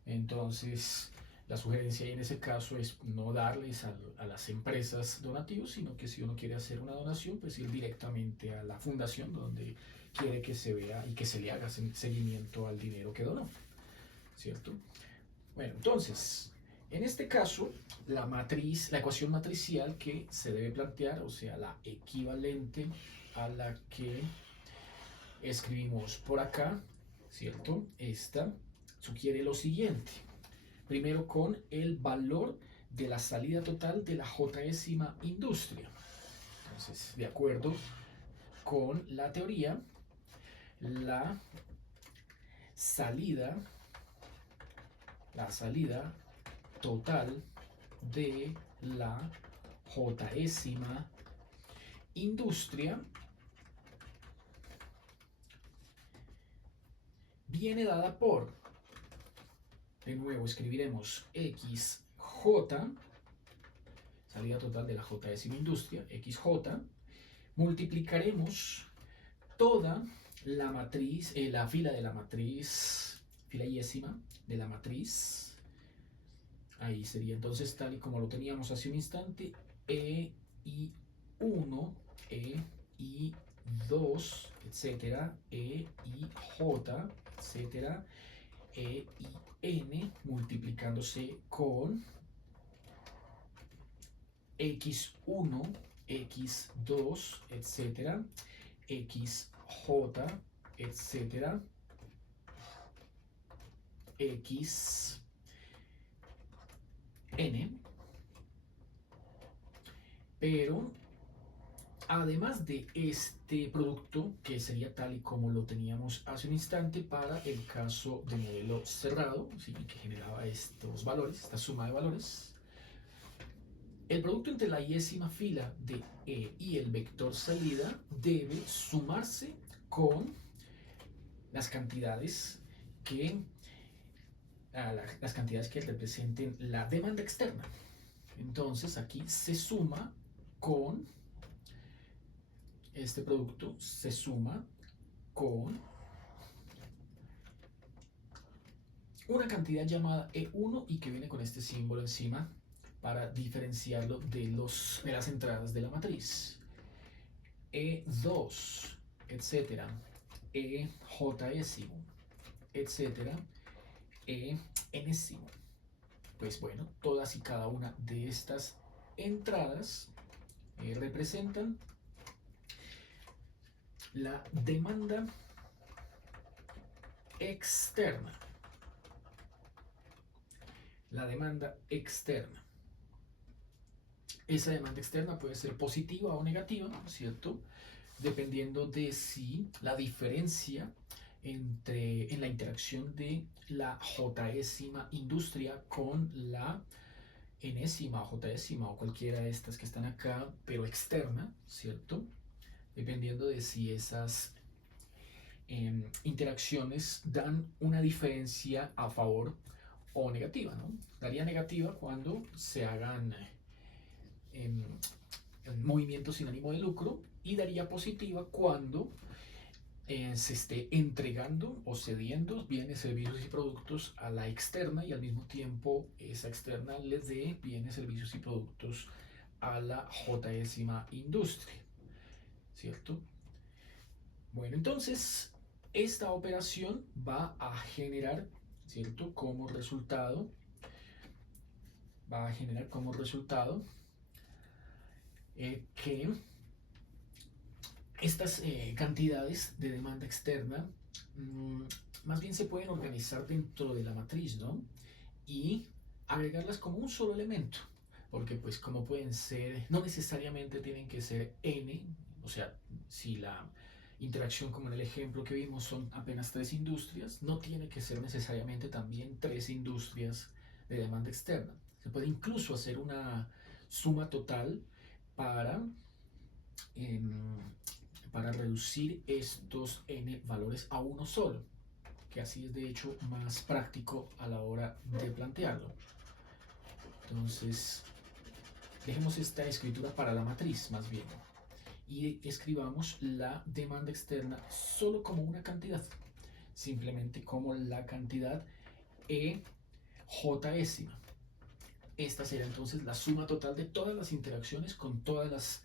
Entonces, la sugerencia en ese caso es no darles a las empresas donativos, sino que si uno quiere hacer una donación, pues ir directamente a la fundación donde quiere que se vea y que se le haga seguimiento al dinero que donó, ¿cierto? Bueno, entonces, en este caso, la ecuación matricial que se debe plantear, o sea, la equivalente a la que escribimos por acá, ¿cierto? Esta sugiere lo siguiente. Primero con el valor de la salida total de la J-ésima industria. Entonces, de acuerdo con la teoría, la salida total de la J-ésima industria viene dada por, de nuevo escribiremos XJ, salida total de la J-ésima industria, XJ, multiplicaremos toda la matriz, la fila de la matriz, fila yésima de la matriz, ahí sería entonces tal y como lo teníamos hace un instante, E y 1, E y 2, etcétera, E y J, etcétera, E y N multiplicándose con X1, X2, etcétera, XJ, etcétera, XN, pero además de este producto, que sería tal y como lo teníamos hace un instante para el caso de modelo cerrado, ¿sí?, que generaba estos valores, esta suma de valores, el producto entre la yésima fila de E y el vector salida debe sumarse con las cantidades que representen la demanda externa. Entonces aquí se suma con este producto, se suma con una cantidad llamada E1 y que viene con este símbolo encima para diferenciarlo de las entradas de la matriz. E2, etcétera, jésimo, etcétera, enésimo. Pues bueno, todas y cada una de estas entradas representan la demanda externa. La demanda externa. Esa demanda externa puede ser positiva o negativa, ¿cierto? Dependiendo de si la diferencia en la interacción de la jésima industria con la enésima, jésima o cualquiera de estas que están acá, pero externa, ¿cierto? Dependiendo de si esas interacciones dan una diferencia a favor o negativa, ¿no? Daría negativa cuando se hagan movimientos sin ánimo de lucro y daría positiva cuando se esté entregando o cediendo bienes, servicios y productos a la externa y al mismo tiempo esa externa les dé bienes, servicios y productos a la jésima industria, ¿cierto? Bueno, entonces esta operación va a generar, ¿cierto? Como resultado, que estas cantidades de demanda externa más bien se pueden organizar dentro de la matriz, ¿no? Y agregarlas como un solo elemento, porque pues como pueden ser, no necesariamente tienen que ser n, o sea, si la interacción como en el ejemplo que vimos son apenas 3 industrias, no tiene que ser necesariamente también 3 industrias de demanda externa. Se puede incluso hacer una suma total para reducir estos n valores a uno solo, que así es de hecho más práctico a la hora de plantearlo. Entonces, dejemos esta escritura para la matriz más bien y escribamos la demanda externa solo como una cantidad, simplemente como la cantidad jésima. Esta será entonces la suma total de todas las interacciones con todas las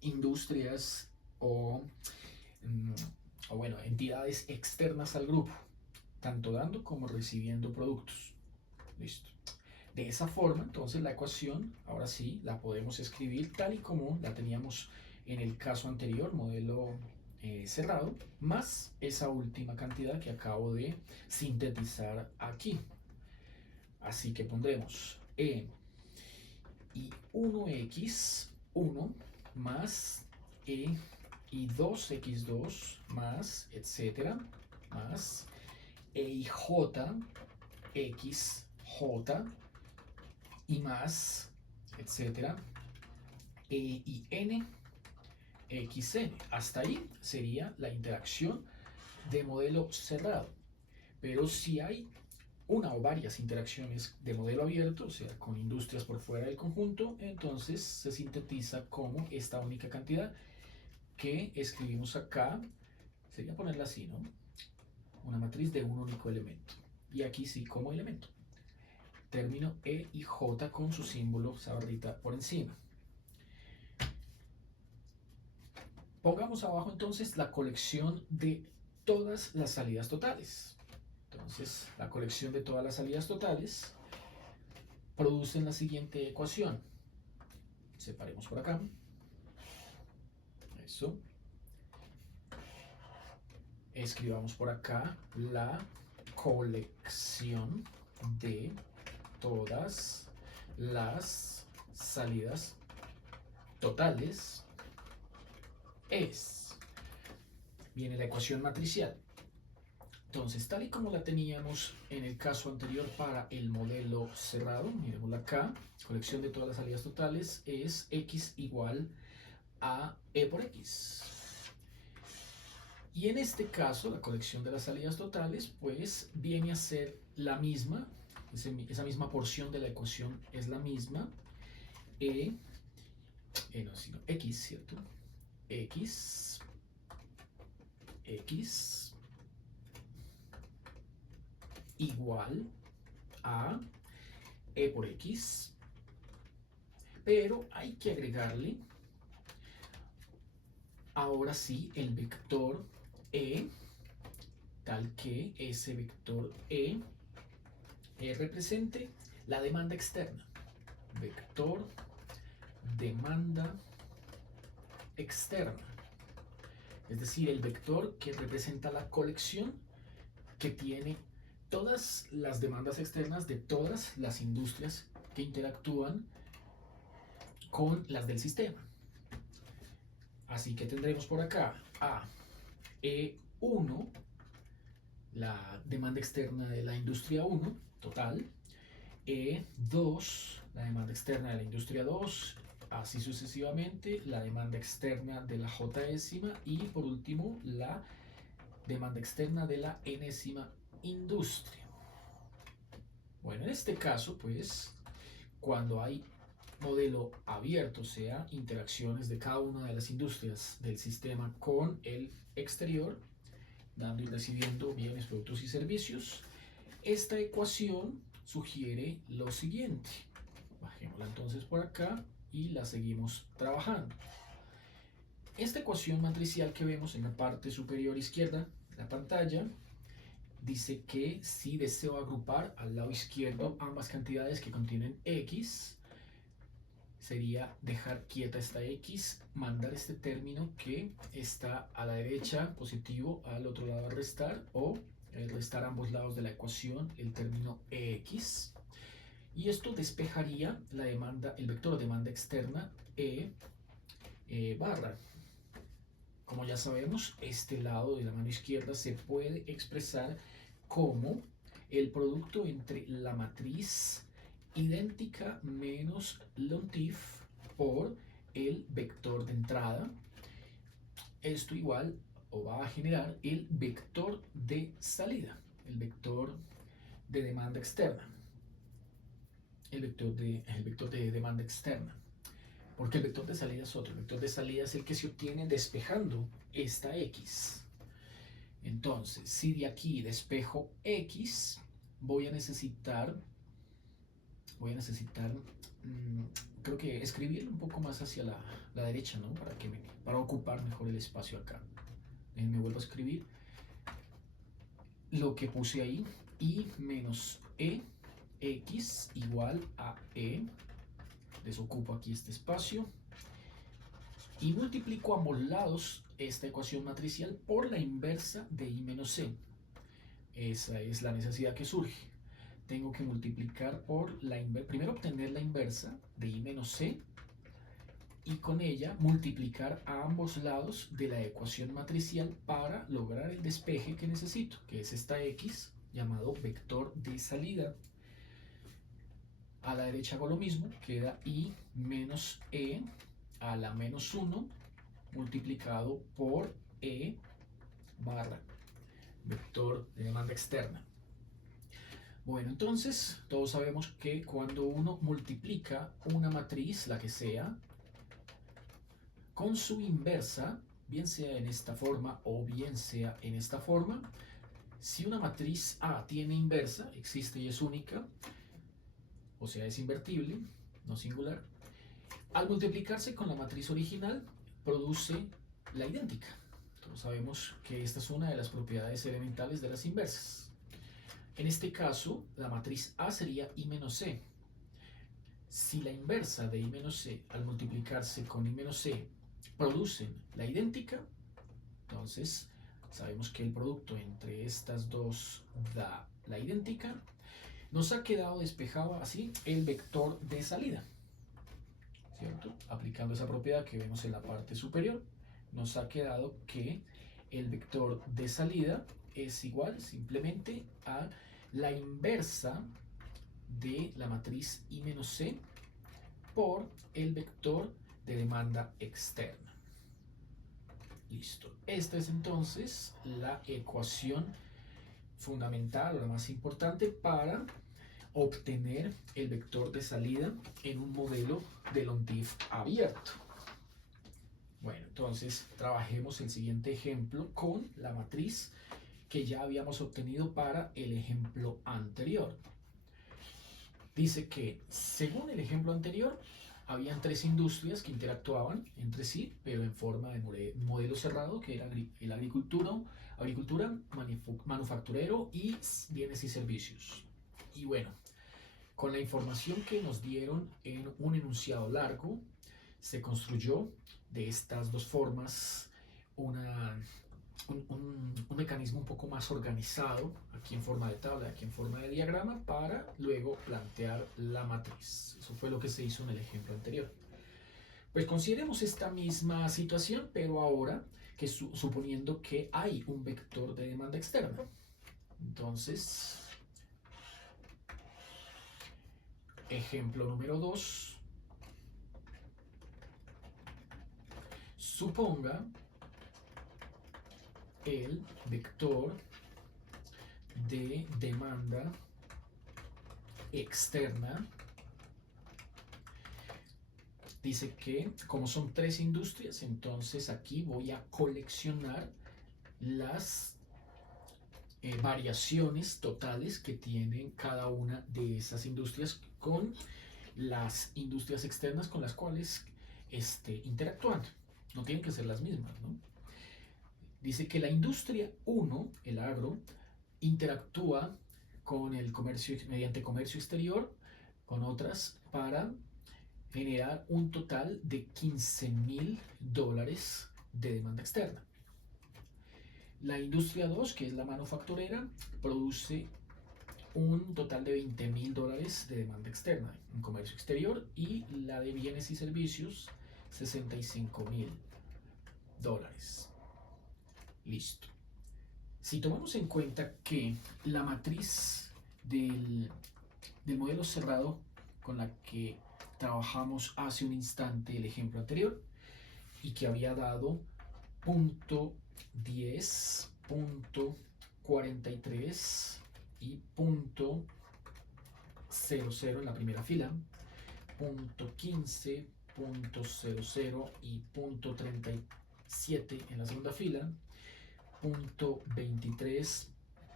industrias o bueno, entidades externas al grupo, tanto dando como recibiendo productos. Listo. De esa forma, entonces la ecuación, ahora sí, la podemos escribir tal y como la teníamos en el caso anterior, modelo cerrado, más esa última cantidad que acabo de sintetizar aquí. Así que pondremos E y 1x1 más E y 2x2 más, etcétera, más E y j, xj y más, etcétera, E y n, xn. Hasta ahí sería la interacción de modelo cerrado. Pero si hay una o varias interacciones de modelo abierto, o sea, con industrias por fuera del conjunto, entonces se sintetiza como esta única cantidad que escribimos acá. Sería ponerla así, ¿no? Una matriz de un único elemento. Y aquí sí como elemento. Término E y J con su símbolo barrita por encima. Pongamos abajo entonces la colección de todas las salidas totales. Entonces, la colección de todas las salidas totales producen la siguiente ecuación. Separemos por acá. Eso. Escribamos por acá la colección de todas las salidas totales es. Viene la ecuación matricial. Entonces, tal y como la teníamos en el caso anterior para el modelo cerrado, miremosla acá, colección de todas las salidas totales es x igual a e por x. Y en este caso, la colección de las salidas totales, pues viene a ser la misma, esa misma porción de la ecuación es la misma, no, sino x, ¿cierto? X igual a e por x, pero hay que agregarle ahora sí el vector E, tal que ese vector E represente la demanda externa. Vector demanda externa. Es decir, el vector que representa la colección que tiene todas las demandas externas de todas las industrias que interactúan con las del sistema. Así que tendremos por acá a E1, la demanda externa de la industria 1, total, E2, la demanda externa de la industria 2, así sucesivamente, la demanda externa de la J-ésima y por último la demanda externa de la enésima industria. Bueno, en este caso, pues, cuando hay modelo abierto, o sea, interacciones de cada una de las industrias del sistema con el exterior, dando y recibiendo bienes, productos y servicios, esta ecuación sugiere lo siguiente. Bajémosla entonces por acá y la seguimos trabajando. Esta ecuación matricial que vemos en la parte superior izquierda de la pantalla dice que si deseo agrupar al lado izquierdo ambas cantidades que contienen X, sería dejar quieta esta X, mandar este término que está a la derecha positivo, al otro lado restar, o restar a ambos lados de la ecuación el término X. Y esto despejaría la demanda, el vector de demanda externa barra. Como ya sabemos, este lado de la mano izquierda se puede expresar como el producto entre la matriz idéntica menos lontif por el vector de entrada. Esto igual o va a generar el vector de salida, el vector de demanda externa, el vector de demanda externa. Porque el vector de salida es otro. El vector de salida es el que se obtiene despejando esta X. Entonces, si de aquí despejo X, voy a necesitar, creo que escribirlo un poco más hacia la derecha, ¿no? Para ocupar mejor el espacio acá. Me vuelvo a escribir lo que puse ahí, y menos X igual a E. Desocupo aquí este espacio y multiplico a ambos lados esta ecuación matricial por la inversa de I menos C. Esa es la necesidad que surge. Tengo que multiplicar por la inversa, primero obtener la inversa de I menos C y con ella multiplicar a ambos lados de la ecuación matricial para lograr el despeje que necesito, que es esta X llamado vector de salida. A la derecha hago lo mismo, queda I menos E a la menos 1 multiplicado por E barra vector de demanda externa. Bueno, entonces todos sabemos que cuando uno multiplica una matriz, la que sea, con su inversa, bien sea en esta forma o bien sea en esta forma, si una matriz A tiene inversa, existe y es única, o sea, es invertible, no singular, al multiplicarse con la matriz original, produce la idéntica. Todos sabemos que esta es una de las propiedades elementales de las inversas. En este caso, la matriz A sería I menos C. Si la inversa de I menos C, al multiplicarse con I menos C, producen la idéntica, entonces sabemos que el producto entre estas dos da la idéntica. Nos ha quedado despejado así el vector de salida, ¿cierto? Aplicando esa propiedad que vemos en la parte superior, nos ha quedado que el vector de salida es igual simplemente a la inversa de la matriz I menos C por el vector de demanda externa. Listo. Esta es entonces la ecuación fundamental o la más importante para obtener el vector de salida en un modelo de lontif abierto. Bueno, entonces trabajemos el siguiente ejemplo con la matriz que ya habíamos obtenido para el ejemplo anterior. Dice que, según el ejemplo anterior, habían tres industrias que interactuaban entre sí, pero en forma de modelo cerrado, que era el agricultura, manufacturero y bienes y servicios. Y bueno, con la información que nos dieron en un enunciado largo, se construyó de estas dos formas un mecanismo un poco más organizado, aquí en forma de tabla, aquí en forma de diagrama, para luego plantear la matriz. Eso fue lo que se hizo en el ejemplo anterior. Pues consideremos esta misma situación, pero ahora que suponiendo que hay un vector de demanda externa. Entonces, ejemplo número 2. Suponga el vector de demanda externa. Dice que como son tres industrias, entonces aquí voy a coleccionar las variaciones totales que tienen cada una de esas industrias con las industrias externas con las cuales interactúan. No tienen que ser las mismas, ¿no? Dice que la industria 1, el agro, interactúa con el comercio mediante comercio exterior con otras para generar un total de $15,000 de demanda externa. La industria 2, que es la manufacturera, produce un total de $20,000 de demanda externa en comercio exterior, y la de bienes y servicios $65,000. Listo. Si tomamos en cuenta que la matriz del modelo cerrado con la que trabajamos hace un instante el ejemplo anterior y que había dado punto 10, punto 43 y punto 00 en la primera fila, punto 15, punto 00 y punto 37 en la segunda fila, punto 23,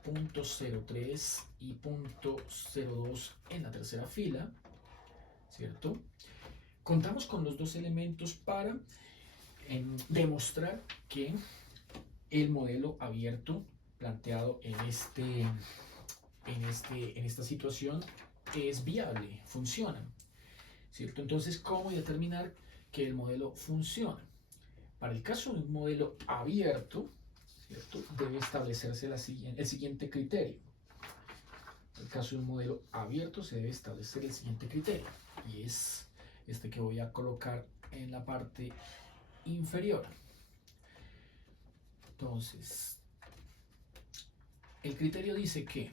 punto 03 y punto 02 en la tercera fila, ¿cierto? Contamos con los dos elementos para demostrar que el modelo abierto planteado en esta situación es viable, funciona, ¿cierto? Entonces, ¿cómo determinar que el modelo funciona? Para el caso de un modelo abierto, ¿cierto?, debe establecerse el siguiente criterio. En el caso de un modelo abierto se debe establecer el siguiente criterio, y es este que voy a colocar en la parte inferior. Entonces, el criterio dice que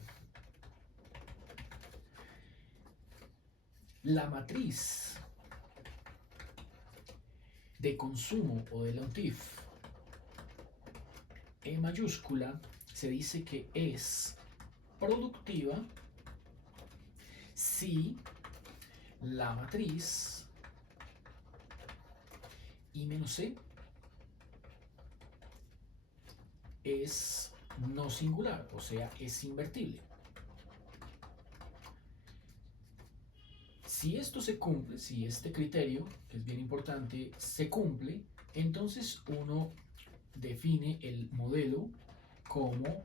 la matriz de consumo o de la UNTIF E mayúscula se dice que es productiva si la matriz I menos C es no singular, o sea, es invertible. Si esto se cumple, si este criterio, que es bien importante, se cumple, entonces uno define el modelo como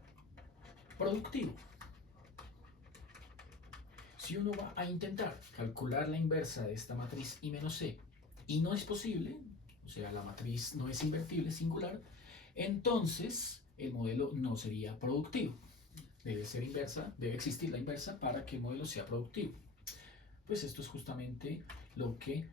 productivo. Si uno va a intentar calcular la inversa de esta matriz I menos C y no es posible, o sea, la matriz no es invertible, singular, entonces el modelo no sería productivo. Debe ser inversa, debe existir la inversa para que el modelo sea productivo. Pues esto es justamente lo que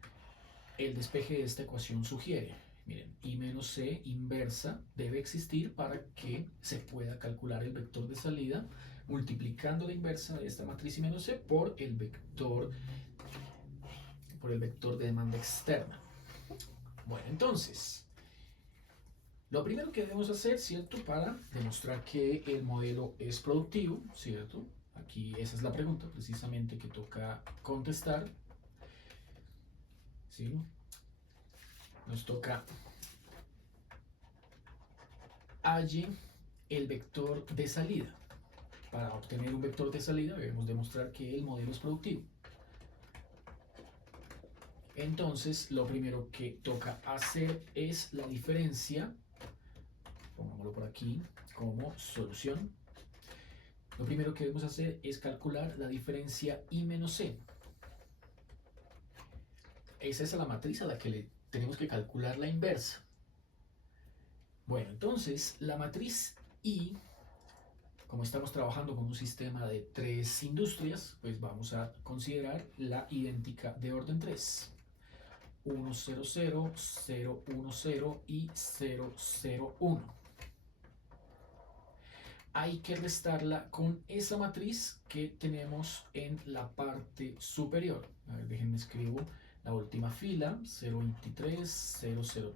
el despeje de esta ecuación sugiere. Miren, I menos C inversa debe existir para que se pueda calcular el vector de salida multiplicando la inversa de esta matriz I menos C por el vector de demanda externa. Bueno, entonces, lo primero que debemos hacer, ¿cierto?, para demostrar que el modelo es productivo, ¿cierto? Aquí esa es la pregunta precisamente que toca contestar, ¿sí? Nos toca halle el vector de salida. Para obtener un vector de salida debemos demostrar que el modelo es productivo. Entonces, lo primero que toca hacer es la diferencia, pongámoslo por aquí como solución. Lo primero que debemos hacer es calcular la diferencia I menos C. Esa es la matriz a la que le tenemos que calcular la inversa. Bueno, entonces la matriz I, como estamos trabajando con un sistema de 3 industrias, pues vamos a considerar la idéntica de orden 3. 1, 0, 0, 0, 1, 0 y 0, 0, 1. Hay que restarla con esa matriz que tenemos en la parte superior. A ver, déjenme escribo la última fila, 023,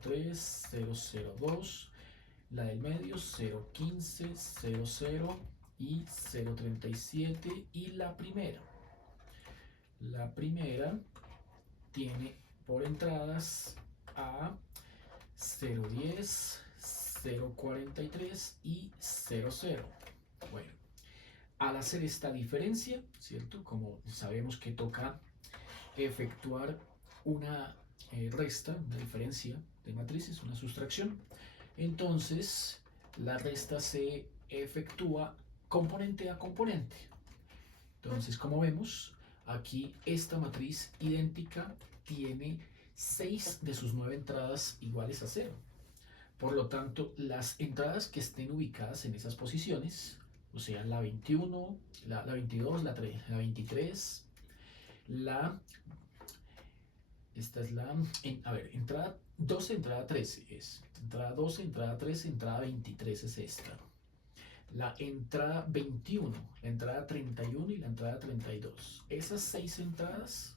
003, 002, la del medio 015, 00 y 037 y la primera. La primera tiene por entradas a 010, 043 y 00. Bueno, al hacer esta diferencia, ¿cierto? Como sabemos que toca efectuar una resta, una diferencia de matrices, una sustracción, entonces la resta se efectúa componente a componente. Entonces, como vemos, aquí esta matriz idéntica tiene 6 de sus 9 entradas iguales a 0. Por lo tanto, las entradas que estén ubicadas en esas posiciones, o sea, la 21, la 22, la 23, esta es la, entrada 12, entrada 13 es, entrada 12, entrada 13, entrada 23 es esta. La entrada 21, la entrada 31 y la entrada 32. Esas 6 entradas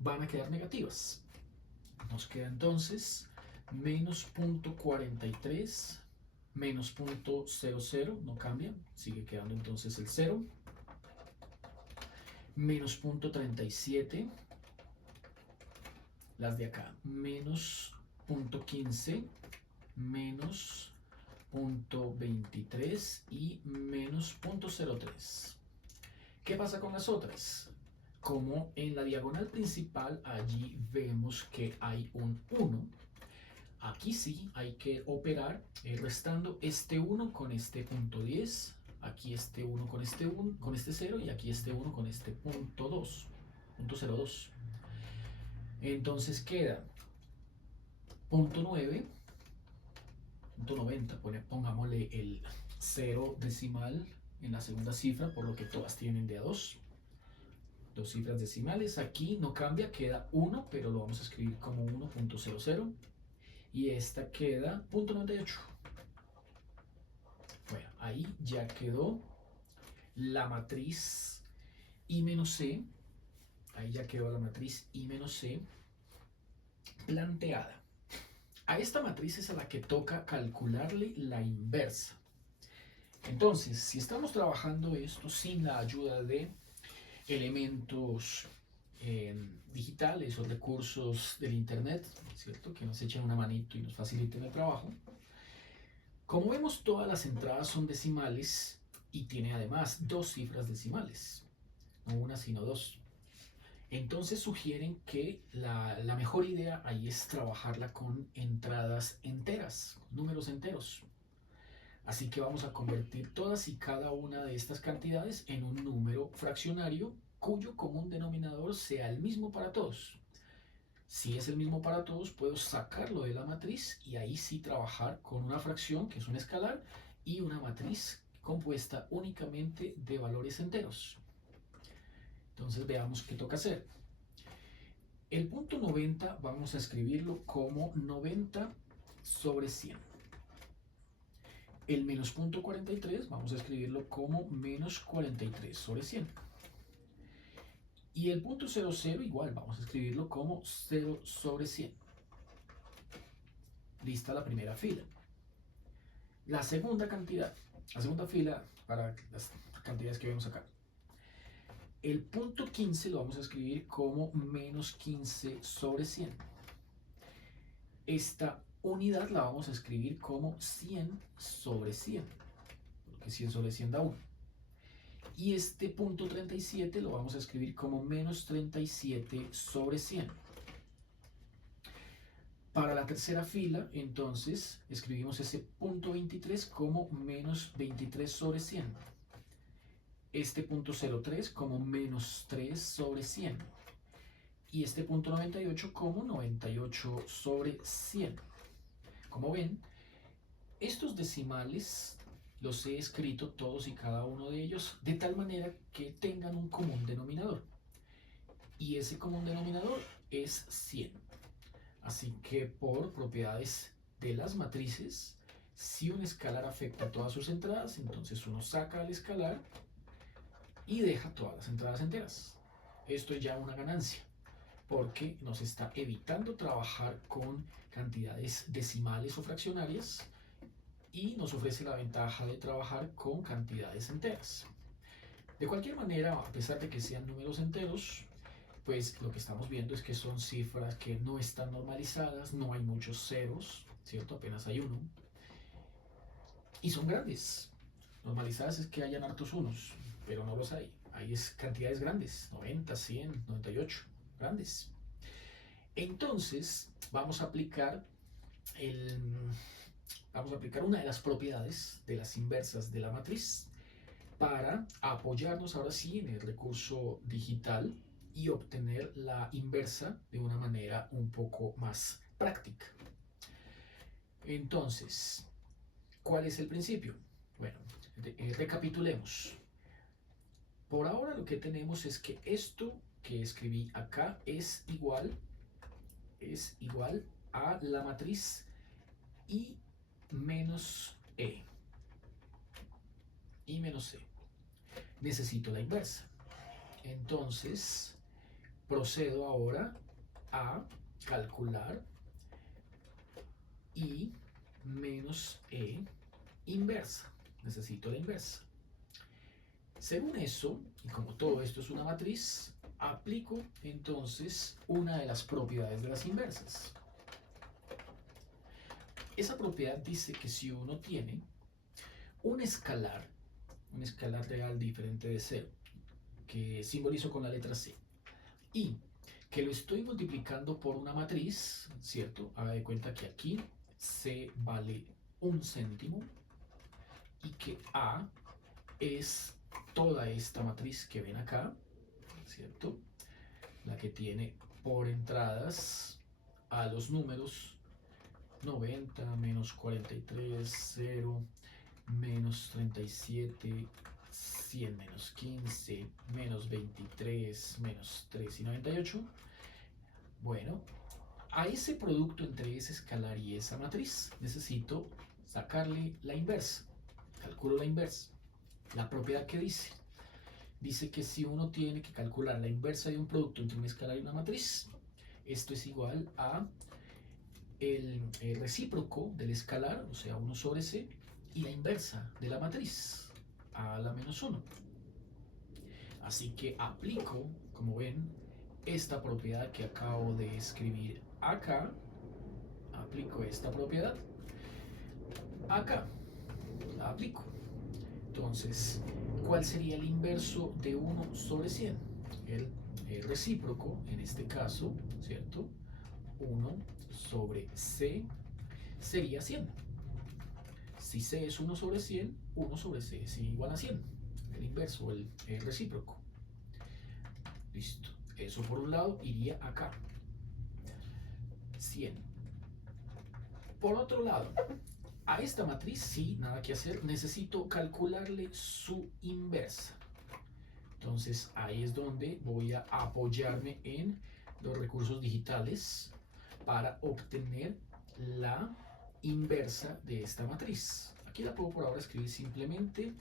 van a quedar negativas. Nos queda entonces menos 0.43, menos 0.00, no cambia, sigue quedando entonces el 0, menos 0.37, las de acá, menos 0.15, menos 0.23 y menos 0.03. ¿Qué pasa con las otras? Como en la diagonal principal allí vemos que hay un 1, aquí sí hay que operar restando este 1 con este 0.10, aquí este 1 con este 1 con este 0 y aquí este 1 con este 0.02. Entonces queda 0.9, 0.90, pongámosle el 0 decimal en la segunda cifra, por lo que todas tienen de a 2. Dos cifras decimales, aquí no cambia, queda 1, pero lo vamos a escribir como 1.00. Y esta queda 0.98. Bueno, ahí ya quedó la matriz I menos C. Ahí ya quedó la matriz I menos C planteada. A esta matriz es a la que toca calcularle la inversa. Entonces, si estamos trabajando esto sin la ayuda de elementos digitales o recursos del internet, ¿cierto? Que nos echen una manito y nos faciliten el trabajo. Como vemos, todas las entradas son decimales y tiene además 2 cifras decimales, no una sino 2. Entonces sugieren que la mejor idea ahí es trabajarla con entradas enteras, números enteros. Así que vamos a convertir todas y cada una de estas cantidades en un número fraccionario cuyo común denominador sea el mismo para todos. Si es el mismo para todos, puedo sacarlo de la matriz y ahí sí trabajar con una fracción que es un escalar y una matriz compuesta únicamente de valores enteros. Entonces veamos qué toca hacer. El punto 90 vamos a escribirlo como 90 sobre 100. El menos punto 43 vamos a escribirlo como menos 43 sobre 100. Y el punto 00 igual, vamos a escribirlo como 0 sobre 100. Lista la primera fila. La segunda fila para las cantidades que vemos acá. El punto 15 lo vamos a escribir como menos 15 sobre 100. Esta unidad la vamos a escribir como 100 sobre 100, porque 100 sobre 100 da 1. Y este punto 37 lo vamos a escribir como menos 37 sobre 100. Para la tercera fila, entonces, escribimos ese punto 23 como menos 23 sobre 100. Este punto 03 como menos 3 sobre 100. Y este punto 98 como 98 sobre 100. Como ven, estos decimales los he escrito todos y cada uno de ellos de tal manera que tengan un común denominador. Y ese común denominador es 100. Así que por propiedades de las matrices, si un escalar afecta todas sus entradas, entonces uno saca al escalar y deja todas las entradas enteras. Esto es ya una ganancia, porque nos está evitando trabajar con cantidades decimales o fraccionarias y nos ofrece la ventaja de trabajar con cantidades enteras. De cualquier manera, a pesar de que sean números enteros, pues lo que estamos viendo es que son cifras que no están normalizadas, no hay muchos ceros, ¿cierto? Apenas hay uno. Y son grandes. Normalizadas es que hayan hartos unos, pero no los hay. Hay cantidades grandes, 90, 100, 98, grandes. Entonces, vamos a aplicar una de las propiedades de las inversas de la matriz para apoyarnos ahora sí en el recurso digital y obtener la inversa de una manera un poco más práctica. Entonces, ¿cuál es el principio? Bueno, recapitulemos. Por ahora lo que tenemos es que esto que escribí acá es igual a la matriz I menos E. I menos E. Necesito la inversa. Entonces, procedo ahora a calcular I menos E inversa. Necesito la inversa. Según eso, y como todo esto es una matriz, aplico entonces una de las propiedades de las inversas. Esa propiedad dice que si uno tiene un escalar real diferente de 0, que simbolizo con la letra C, y que lo estoy multiplicando por una matriz, ¿cierto? Haga de cuenta que aquí C vale 1 céntimo y que A es toda esta matriz que ven acá, ¿cierto? La que tiene por entradas a los números 90, menos 43, 0, menos 37, 100 menos 15, menos 23, menos 3 y 98. Bueno, a ese producto entre ese escalar y esa matriz necesito sacarle la inversa. Calculo la inversa. La propiedad que dice que si uno tiene que calcular la inversa de un producto entre un escalar y una matriz, esto es igual a el recíproco del escalar, o sea, 1 sobre C, y la inversa de la matriz, a la menos 1. Así que aplico, como ven, esta propiedad que acabo de escribir acá, aplico esta propiedad acá, la aplico. Entonces, ¿cuál sería el inverso de 1 sobre 100? El recíproco, en este caso, ¿cierto? 1 sobre C sería 100. Si C es 1 sobre 100, 1 sobre C es igual a 100. El inverso, el recíproco. Listo. Eso por un lado iría acá. 100. Por otro lado, a esta matriz, sí, nada que hacer, necesito calcularle su inversa. Entonces ahí es donde voy a apoyarme en los recursos digitales para obtener la inversa de esta matriz. Aquí la puedo por ahora escribir simplemente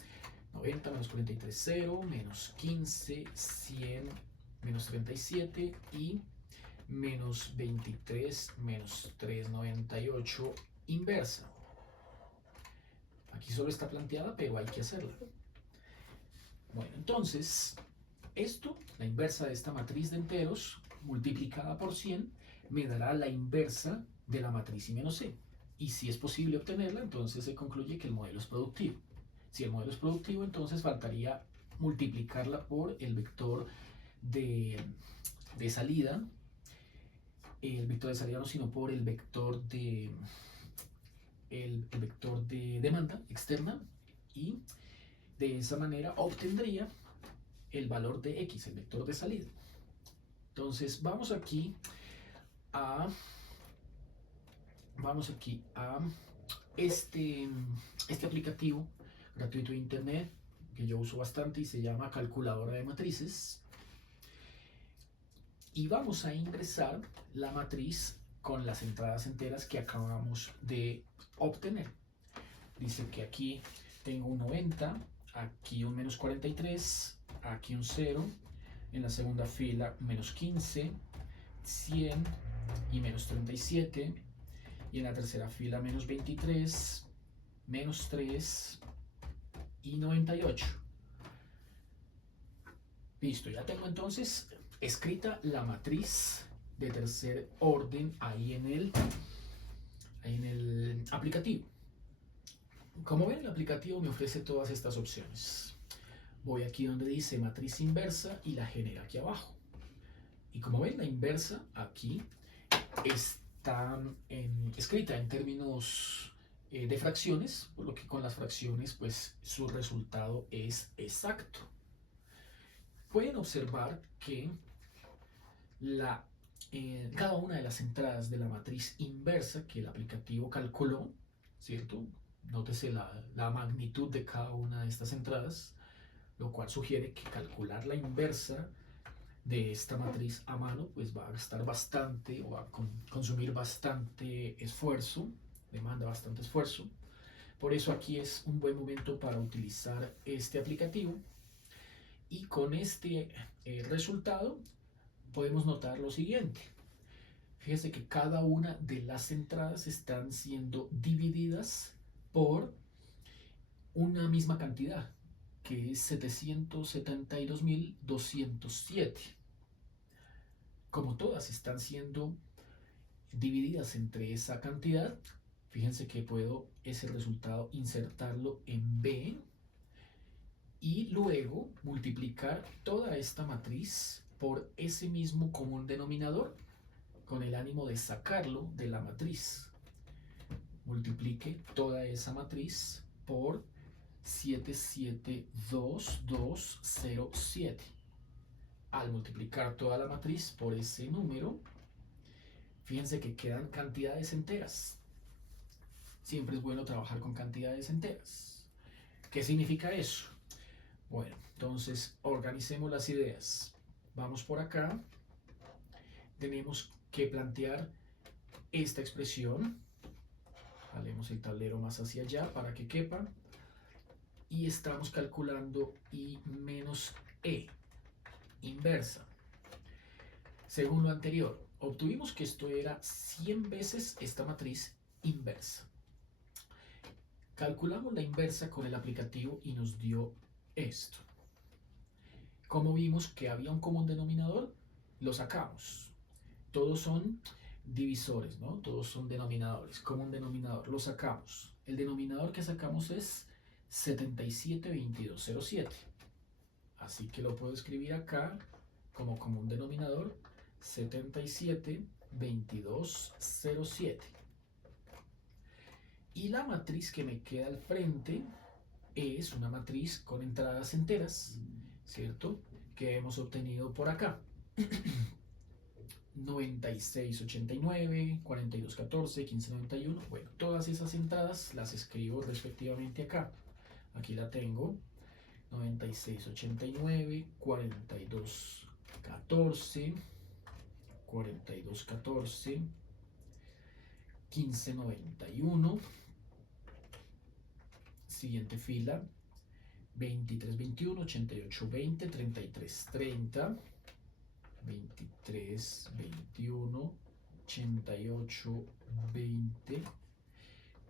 90 menos 43, 0, menos 15, 100, menos 37 y menos 23, menos 3, 98, inversa. Aquí solo está planteada, pero hay que hacerla. Bueno, entonces, esto, la inversa de esta matriz de enteros, multiplicada por 100, me dará la inversa de la matriz I menos C. Y si es posible obtenerla, entonces se concluye que el modelo es productivo. Si el modelo es productivo, entonces faltaría multiplicarla por el vector de salida el vector de salida no, sino por el vector de demanda externa, y de esa manera obtendría el valor de X, el vector de salida. Entonces vamos aquí a este aplicativo gratuito de internet que yo uso bastante y se llama calculadora de matrices, y vamos a ingresar la matriz con las entradas enteras que acabamos de obtener. Dice que aquí tengo un 90, aquí un menos 43, aquí un 0, en la segunda fila menos 15, 100 y menos 37, y en la tercera fila menos 23, menos 3 y 98. Listo, ya tengo entonces escrita la matriz de tercer orden ahí en el aplicativo. Como ven, el aplicativo me ofrece todas estas opciones. Voy aquí donde dice matriz inversa y la genera aquí abajo. Y como ven, la inversa aquí está escrita en términos de fracciones, por lo que con las fracciones pues su resultado es exacto. Pueden observar que cada una de las entradas de la matriz inversa que el aplicativo calculó, ¿cierto? Nótese la magnitud de cada una de estas entradas, lo cual sugiere que calcular la inversa de esta matriz a mano pues va a gastar bastante o va a consumir bastante esfuerzo, demanda bastante esfuerzo. Por eso aquí es un buen momento para utilizar este aplicativo, y con este resultado podemos notar lo siguiente. Fíjese que cada una de las entradas están siendo divididas por una misma cantidad, que es 772.207. Como todas están siendo divididas entre esa cantidad, fíjense que puedo ese resultado insertarlo en B y luego multiplicar toda esta matriz por ese mismo común denominador con el ánimo de sacarlo de la matriz. Multiplique toda esa matriz por 772.207. Al multiplicar toda la matriz por ese número, fíjense que quedan cantidades enteras. Siempre es bueno trabajar con cantidades enteras. ¿Qué significa eso? Bueno, entonces organicemos las ideas. Vamos por acá. Tenemos que plantear esta expresión. Jalemos el tablero más hacia allá para que quepa. Y estamos calculando I menos E, inversa. Según lo anterior, obtuvimos que esto era 100 veces esta matriz inversa. Calculamos la inversa con el aplicativo y nos dio esto. Como vimos que había un común denominador, lo sacamos. Todos son divisores, ¿no? Todos son denominadores. Común denominador, lo sacamos. El denominador que sacamos es 772207. Así que lo puedo escribir acá como común denominador 772207. Y la matriz que me queda al frente es una matriz con entradas enteras, ¿cierto? Que hemos obtenido por acá. 9689, 4214, 1591. Bueno, todas esas entradas las escribo respectivamente acá. Aquí la tengo. 9689, 4214, 4214, 1591. Siguiente fila. 2321, 8820, 3330. 2321, 8820,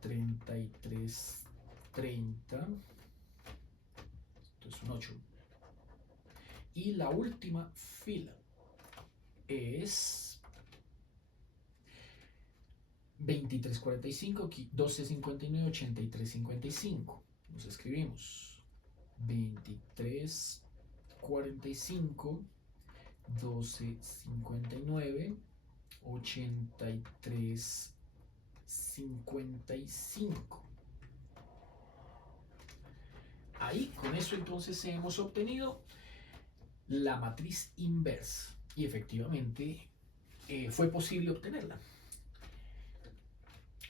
3330. Esto es un 8. Y la última fila es 2345, 1259, 8355. Nos escribimos 2345, 1259, 83,55. Ahí, con eso entonces hemos obtenido la matriz inversa. Y efectivamente fue posible obtenerla.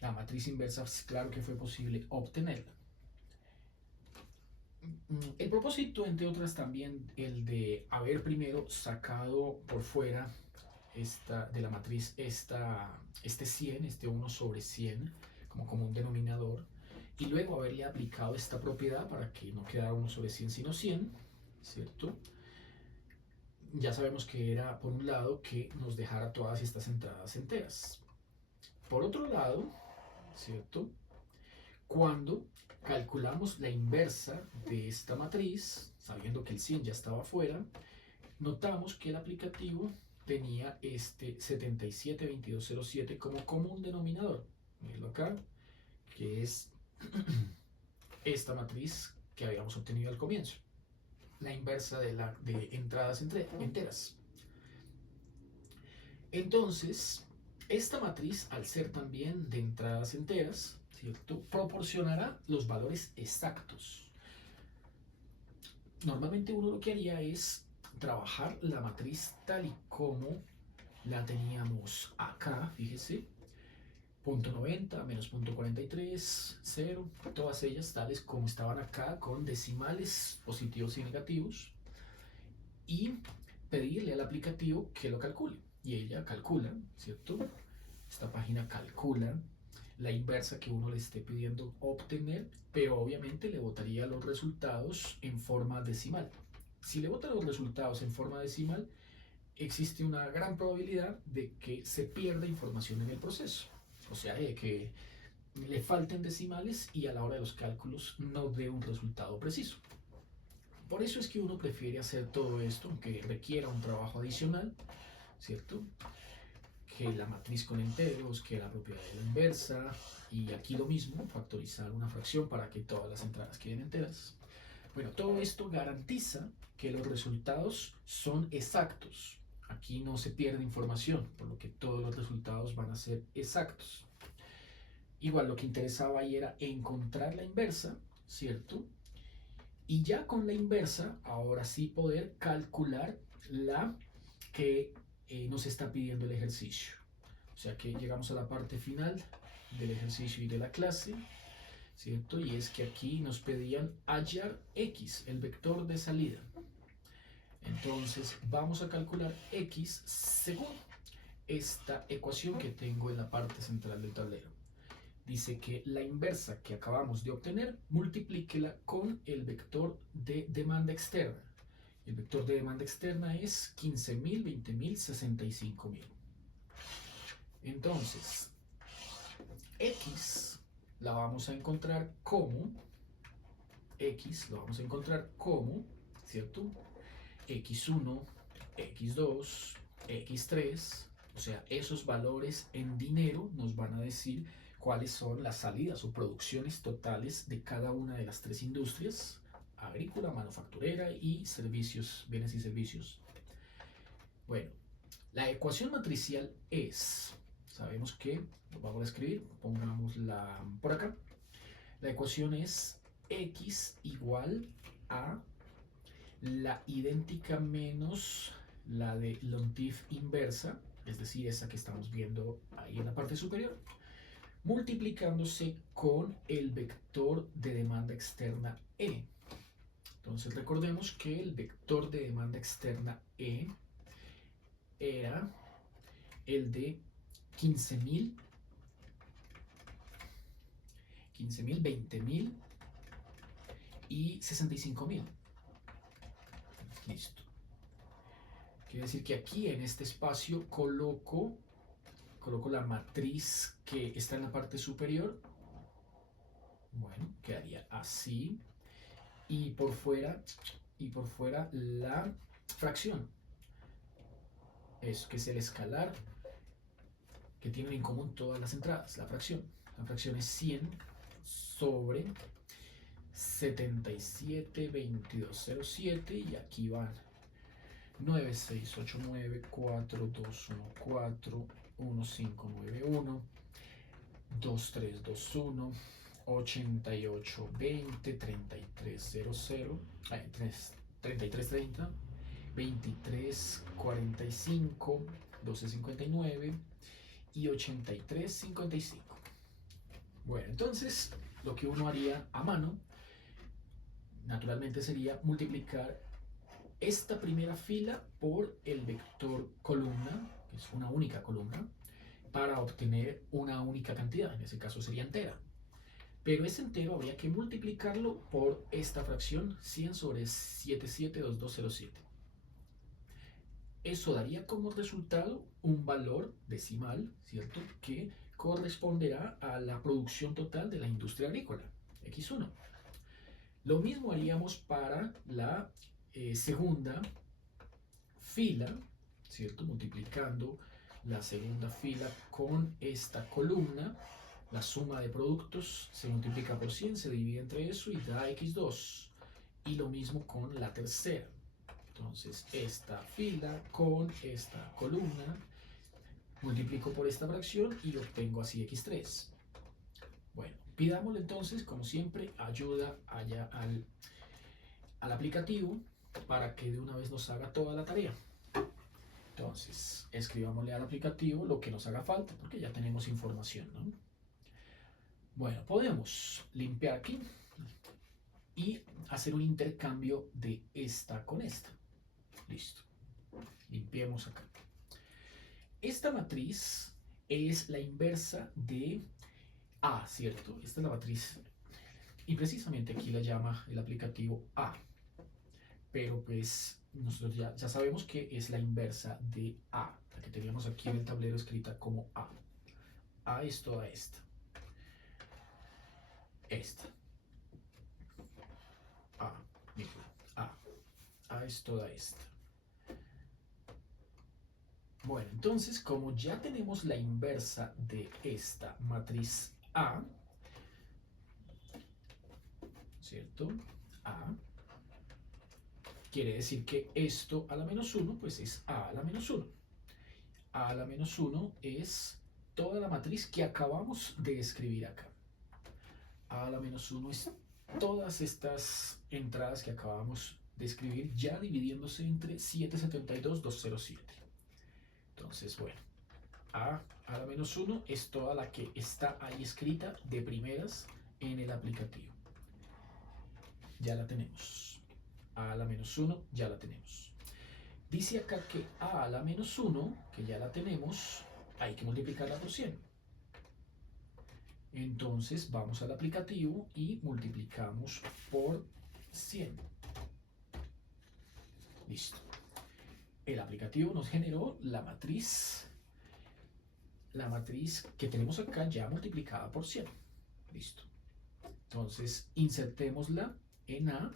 La matriz inversa, claro que fue posible obtenerla. El propósito, entre otras, también el de haber primero sacado por fuera de la matriz este 100, este 1 sobre 100, como un denominador, y luego haberle aplicado esta propiedad para que no quedara 1 sobre 100 sino 100, ¿cierto? Ya sabemos que era, por un lado, que nos dejara todas estas entradas enteras. Por otro lado, ¿cierto? Cuando calculamos la inversa de esta matriz, sabiendo que el 100 ya estaba fuera, notamos que el aplicativo tenía este 772207 como común denominador. Mírenlo acá, que es esta matriz que habíamos obtenido al comienzo. La inversa de entradas enteras. Entonces, esta matriz, al ser también de entradas enteras, ¿cierto?, proporcionará los valores exactos. Normalmente uno lo que haría es trabajar la matriz tal y como la teníamos acá, fíjese, punto 90 menos punto 43, 0, todas ellas tales como estaban acá con decimales positivos y negativos, y pedirle al aplicativo que lo calcule. Y ella calcula, ¿cierto? Esta página calcula la inversa que uno le esté pidiendo obtener, pero obviamente le botaría los resultados en forma decimal. Si le bota los resultados en forma decimal, existe una gran probabilidad de que se pierda información en el proceso. O sea, que le falten decimales y a la hora de los cálculos no dé un resultado preciso. Por eso es que uno prefiere hacer todo esto, aunque requiera un trabajo adicional, ¿cierto?, que la matriz con enteros, que la propiedad de la inversa, y aquí lo mismo, factorizar una fracción para que todas las entradas queden enteras. Bueno, todo esto garantiza que los resultados son exactos. Aquí no se pierde información, por lo que todos los resultados van a ser exactos. Igual lo que interesaba ahí era encontrar la inversa, ¿cierto? Y ya con la inversa, ahora sí poder calcular la que nos está pidiendo el ejercicio. O sea que llegamos a la parte final del ejercicio y de la clase, ¿cierto? Y es que aquí nos pedían hallar x, el vector de salida. Entonces vamos a calcular x según esta ecuación que tengo en la parte central del tablero. Dice que la inversa que acabamos de obtener, multiplíquela con el vector de demanda externa. El vector de demanda externa es 15.000, 20.000, 65.000. Entonces, x la vamos a encontrar como, ¿cierto? x1, x2, x3, o sea, esos valores en dinero nos van a decir cuáles son las salidas o producciones totales de cada una de las tres industrias: agrícola, manufacturera y servicios, bienes y servicios. Bueno, la ecuación matricial es, sabemos que, lo vamos a escribir, pongámosla por acá. La ecuación es x igual a la idéntica menos la de Lontif inversa, es decir, esa que estamos viendo ahí en la parte superior, multiplicándose con el vector de demanda externa E. Entonces recordemos que el vector de demanda externa E era el de 15.000, 20.000 y 65.000. Listo. Quiere decir que aquí en este espacio coloco la matriz que está en la parte superior. Bueno, quedaría así. Y por fuera la fracción. Eso que es el escalar que tienen en común todas las entradas, la fracción. La fracción es 100 sobre 772207 y aquí van 9, 6, 8, 9, 4, 2, 1, 4, 1591, 2321, 8820, 3300, 3330, 2345, 1259 y 8355. Bueno, entonces lo que uno haría a mano, naturalmente, sería multiplicar esta primera fila por el vector columna, que es una única columna, para obtener una única cantidad, en ese caso sería entera. Pero ese entero habría que multiplicarlo por esta fracción 100 sobre 772207. Eso daría como resultado un valor decimal, ¿cierto?, que corresponderá a la producción total de la industria agrícola, X1. Lo mismo haríamos para la segunda fila, ¿cierto?, multiplicando la segunda fila con esta columna. La suma de productos se multiplica por 100, se divide entre eso y da X2. Y lo mismo con la tercera. Entonces, esta fila con esta columna, multiplico por esta fracción y obtengo así X3. Bueno, pidámosle entonces, como siempre, ayuda allá al aplicativo para que de una vez nos haga toda la tarea. Entonces, escribámosle al aplicativo lo que nos haga falta, porque ya tenemos información, ¿no? Bueno, podemos limpiar aquí y hacer un intercambio de esta con esta. Listo. Limpiemos acá. Esta matriz es la inversa de A, ¿cierto? Esta es la matriz y precisamente aquí la llama el aplicativo A. Pero pues nosotros ya sabemos que es la inversa de A, la que teníamos aquí en el tablero escrita como A. A es toda esta. Esta. A. Mira. A. A es toda esta. Bueno, entonces, como ya tenemos la inversa de esta matriz A, ¿cierto? A. Quiere decir que esto a la menos 1, pues es A a la menos 1. A la menos 1 es toda la matriz que acabamos de escribir acá. A la menos 1 es todas estas entradas que acabamos de escribir, ya dividiéndose entre 772,207. Entonces, bueno, A la menos 1 es toda la que está ahí escrita de primeras en el aplicativo. Ya la tenemos. A la menos 1 ya la tenemos. Dice acá que A la menos 1, que ya la tenemos, hay que multiplicarla por 100. Entonces vamos al aplicativo y multiplicamos por 100. Listo. El aplicativo nos generó la matriz que tenemos acá ya multiplicada por 100. Listo. Entonces insertémosla en A,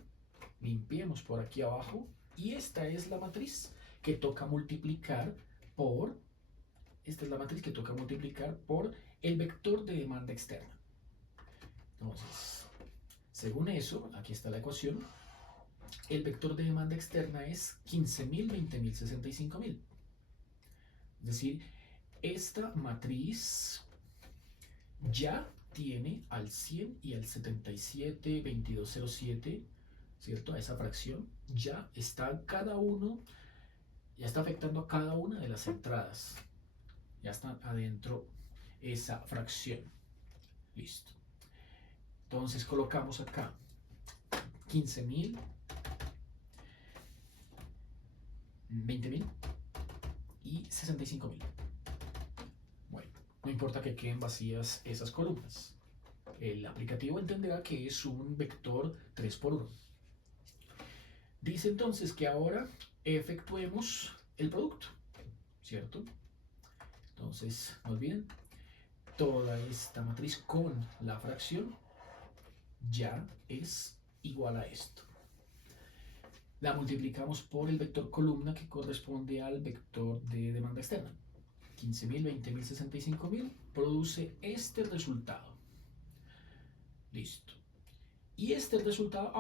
limpiemos por aquí abajo y esta es la matriz que toca multiplicar por, el vector de demanda externa. Entonces, según eso, aquí está la ecuación. El vector de demanda externa es 15.000, 20.000, 65.000. Es decir, esta matriz ya tiene al 100 y al 77, 2207, ¿cierto? A esa fracción ya está cada uno, ya está afectando a cada una de las entradas. Ya está adentro esa fracción. Listo. Entonces colocamos acá 15.000, 20.000 y 65.000. Bueno, no importa que queden vacías esas columnas. El aplicativo entenderá que es un vector 3x1. Dice entonces que ahora efectuemos el producto, ¿cierto? Entonces, no olviden, toda esta matriz con la fracción ya es igual a esto. La multiplicamos por el vector columna que corresponde al vector de demanda externa. 15.000, 20.000, 65.000 produce este resultado. Listo. Y este resultado,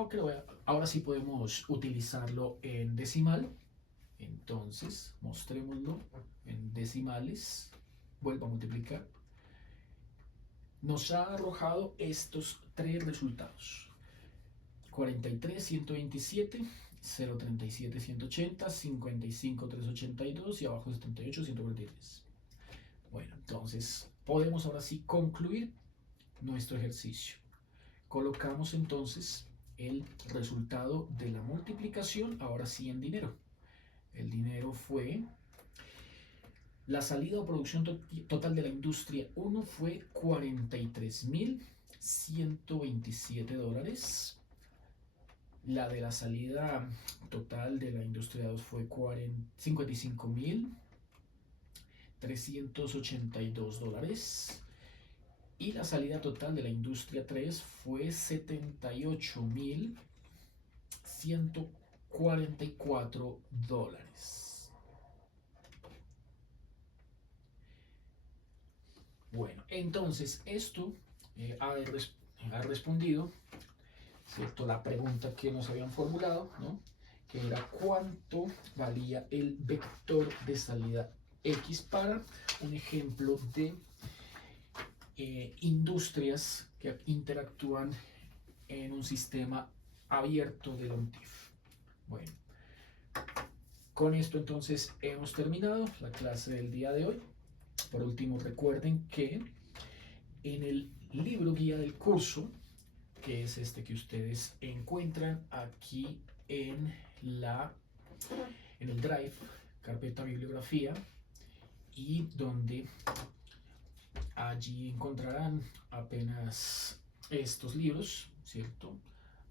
ahora sí podemos utilizarlo en decimal. Entonces, mostrémoslo en decimales. vuelvo a multiplicar, nos ha arrojado estos tres resultados: 43, 127, 037, 180, 55, 382 y abajo 78, 143. Bueno, entonces podemos ahora sí concluir nuestro ejercicio. Colocamos entonces el resultado de la multiplicación, ahora sí en dinero. El dinero fue, la salida o producción total de la industria 1 fue $43.127. La de la salida total de la industria 2 fue $55.382. Y la salida total de la industria 3 fue $78.144. Bueno, entonces esto ha respondido, ¿cierto?, la pregunta que nos habían formulado, ¿no?, que era cuánto valía el vector de salida X para un ejemplo de industrias que interactúan en un sistema abierto de ONTIF. Bueno, con esto entonces hemos terminado la clase del día de hoy. Por último, recuerden que en el libro guía del curso, que es este que ustedes encuentran aquí en el Drive, carpeta bibliografía, y donde allí encontrarán apenas estos libros, ¿cierto?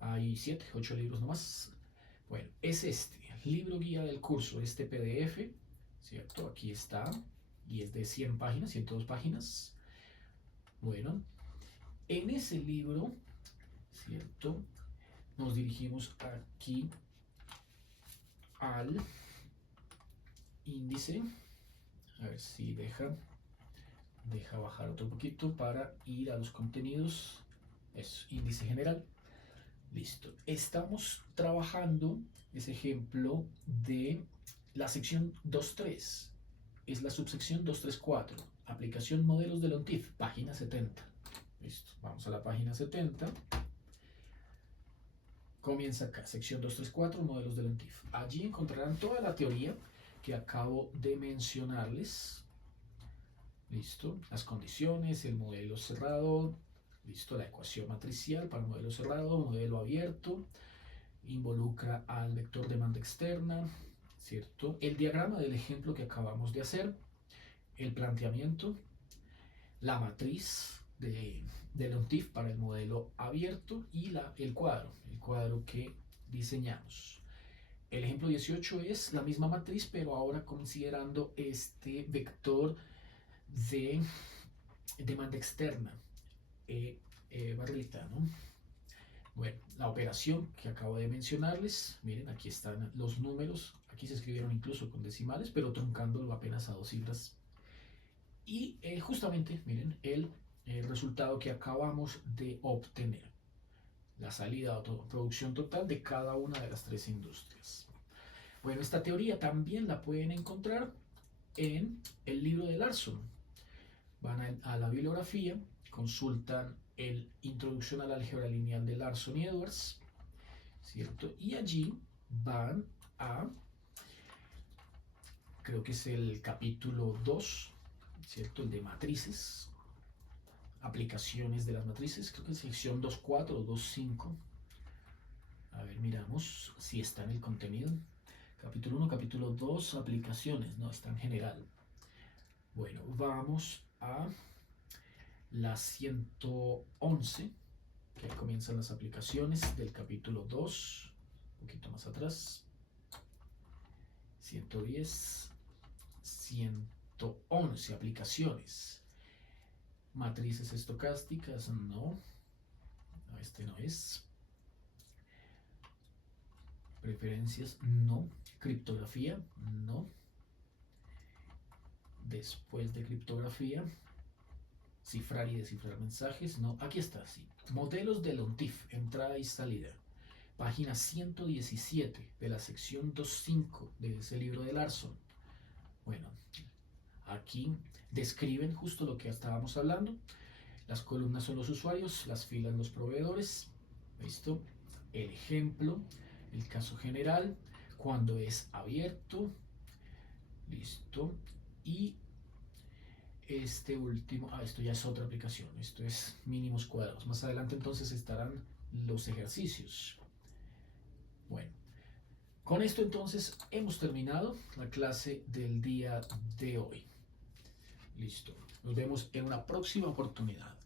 Hay 7, 8 libros nomás. Bueno, es este libro guía del curso, este PDF, ¿cierto? Aquí está, y es de 100 páginas, 102 páginas. Bueno, en ese libro, ¿cierto?, nos dirigimos aquí al índice. A ver si deja bajar otro poquito para ir a los contenidos. Es índice general. Listo. Estamos trabajando ese ejemplo de la sección 2.3. Es la subsección 2.3.4. Aplicación modelos del ONTIF, página 70. Listo. Vamos a la página 70. Comienza acá, sección 2.3.4, modelos del ONTIF. Allí encontrarán toda la teoría que acabo de mencionarles. Listo. Las condiciones, el modelo cerrado. Listo. La ecuación matricial para modelo cerrado, modelo abierto. Involucra al vector demanda externa, ¿cierto? El diagrama del ejemplo que acabamos de hacer. El planteamiento. La matriz del ONTIF para el modelo abierto y el cuadro que diseñamos. El ejemplo 18 es la misma matriz, pero ahora considerando este vector de demanda externa, barrita, ¿no? Bueno, la operación que acabo de mencionarles, miren, aquí están los números, aquí se escribieron incluso con decimales, pero truncándolo apenas a 2 cifras. Y justamente, miren, el resultado que acabamos de obtener, la salida o producción total de cada una de las 3 industrias. Bueno, esta teoría también la pueden encontrar en el libro de Larson. Van a la bibliografía, consultan el Introducción a la álgebra lineal de Larson y Edwards, ¿cierto? Y allí van a, creo que es el capítulo 2, ¿cierto? El de matrices, aplicaciones de las matrices, creo que es sección 2.4 o 2.5. A ver, miramos si está en el contenido. Capítulo 1, capítulo 2, aplicaciones, no, está en general. Bueno, vamos a la 111, que ahí comienzan las aplicaciones del capítulo 2, un poquito más atrás. 110, 111, aplicaciones. Matrices estocásticas, no, este no es. Preferencias, no. Criptografía, no. Después de criptografía, cifrar y descifrar mensajes, no. Aquí está, sí. Modelos del ONTIF, entrada y salida. Página 117 de la sección 2.5 de ese libro de Larson. Bueno, aquí describen justo lo que estábamos hablando. Las columnas son los usuarios, las filas los proveedores. ¿Listo? El ejemplo, el caso general, cuando es abierto. Listo. Y este último, esto ya es otra aplicación, esto es mínimos cuadrados. Más adelante entonces estarán los ejercicios. Bueno, con esto entonces hemos terminado la clase del día de hoy. Listo. Nos vemos en una próxima oportunidad.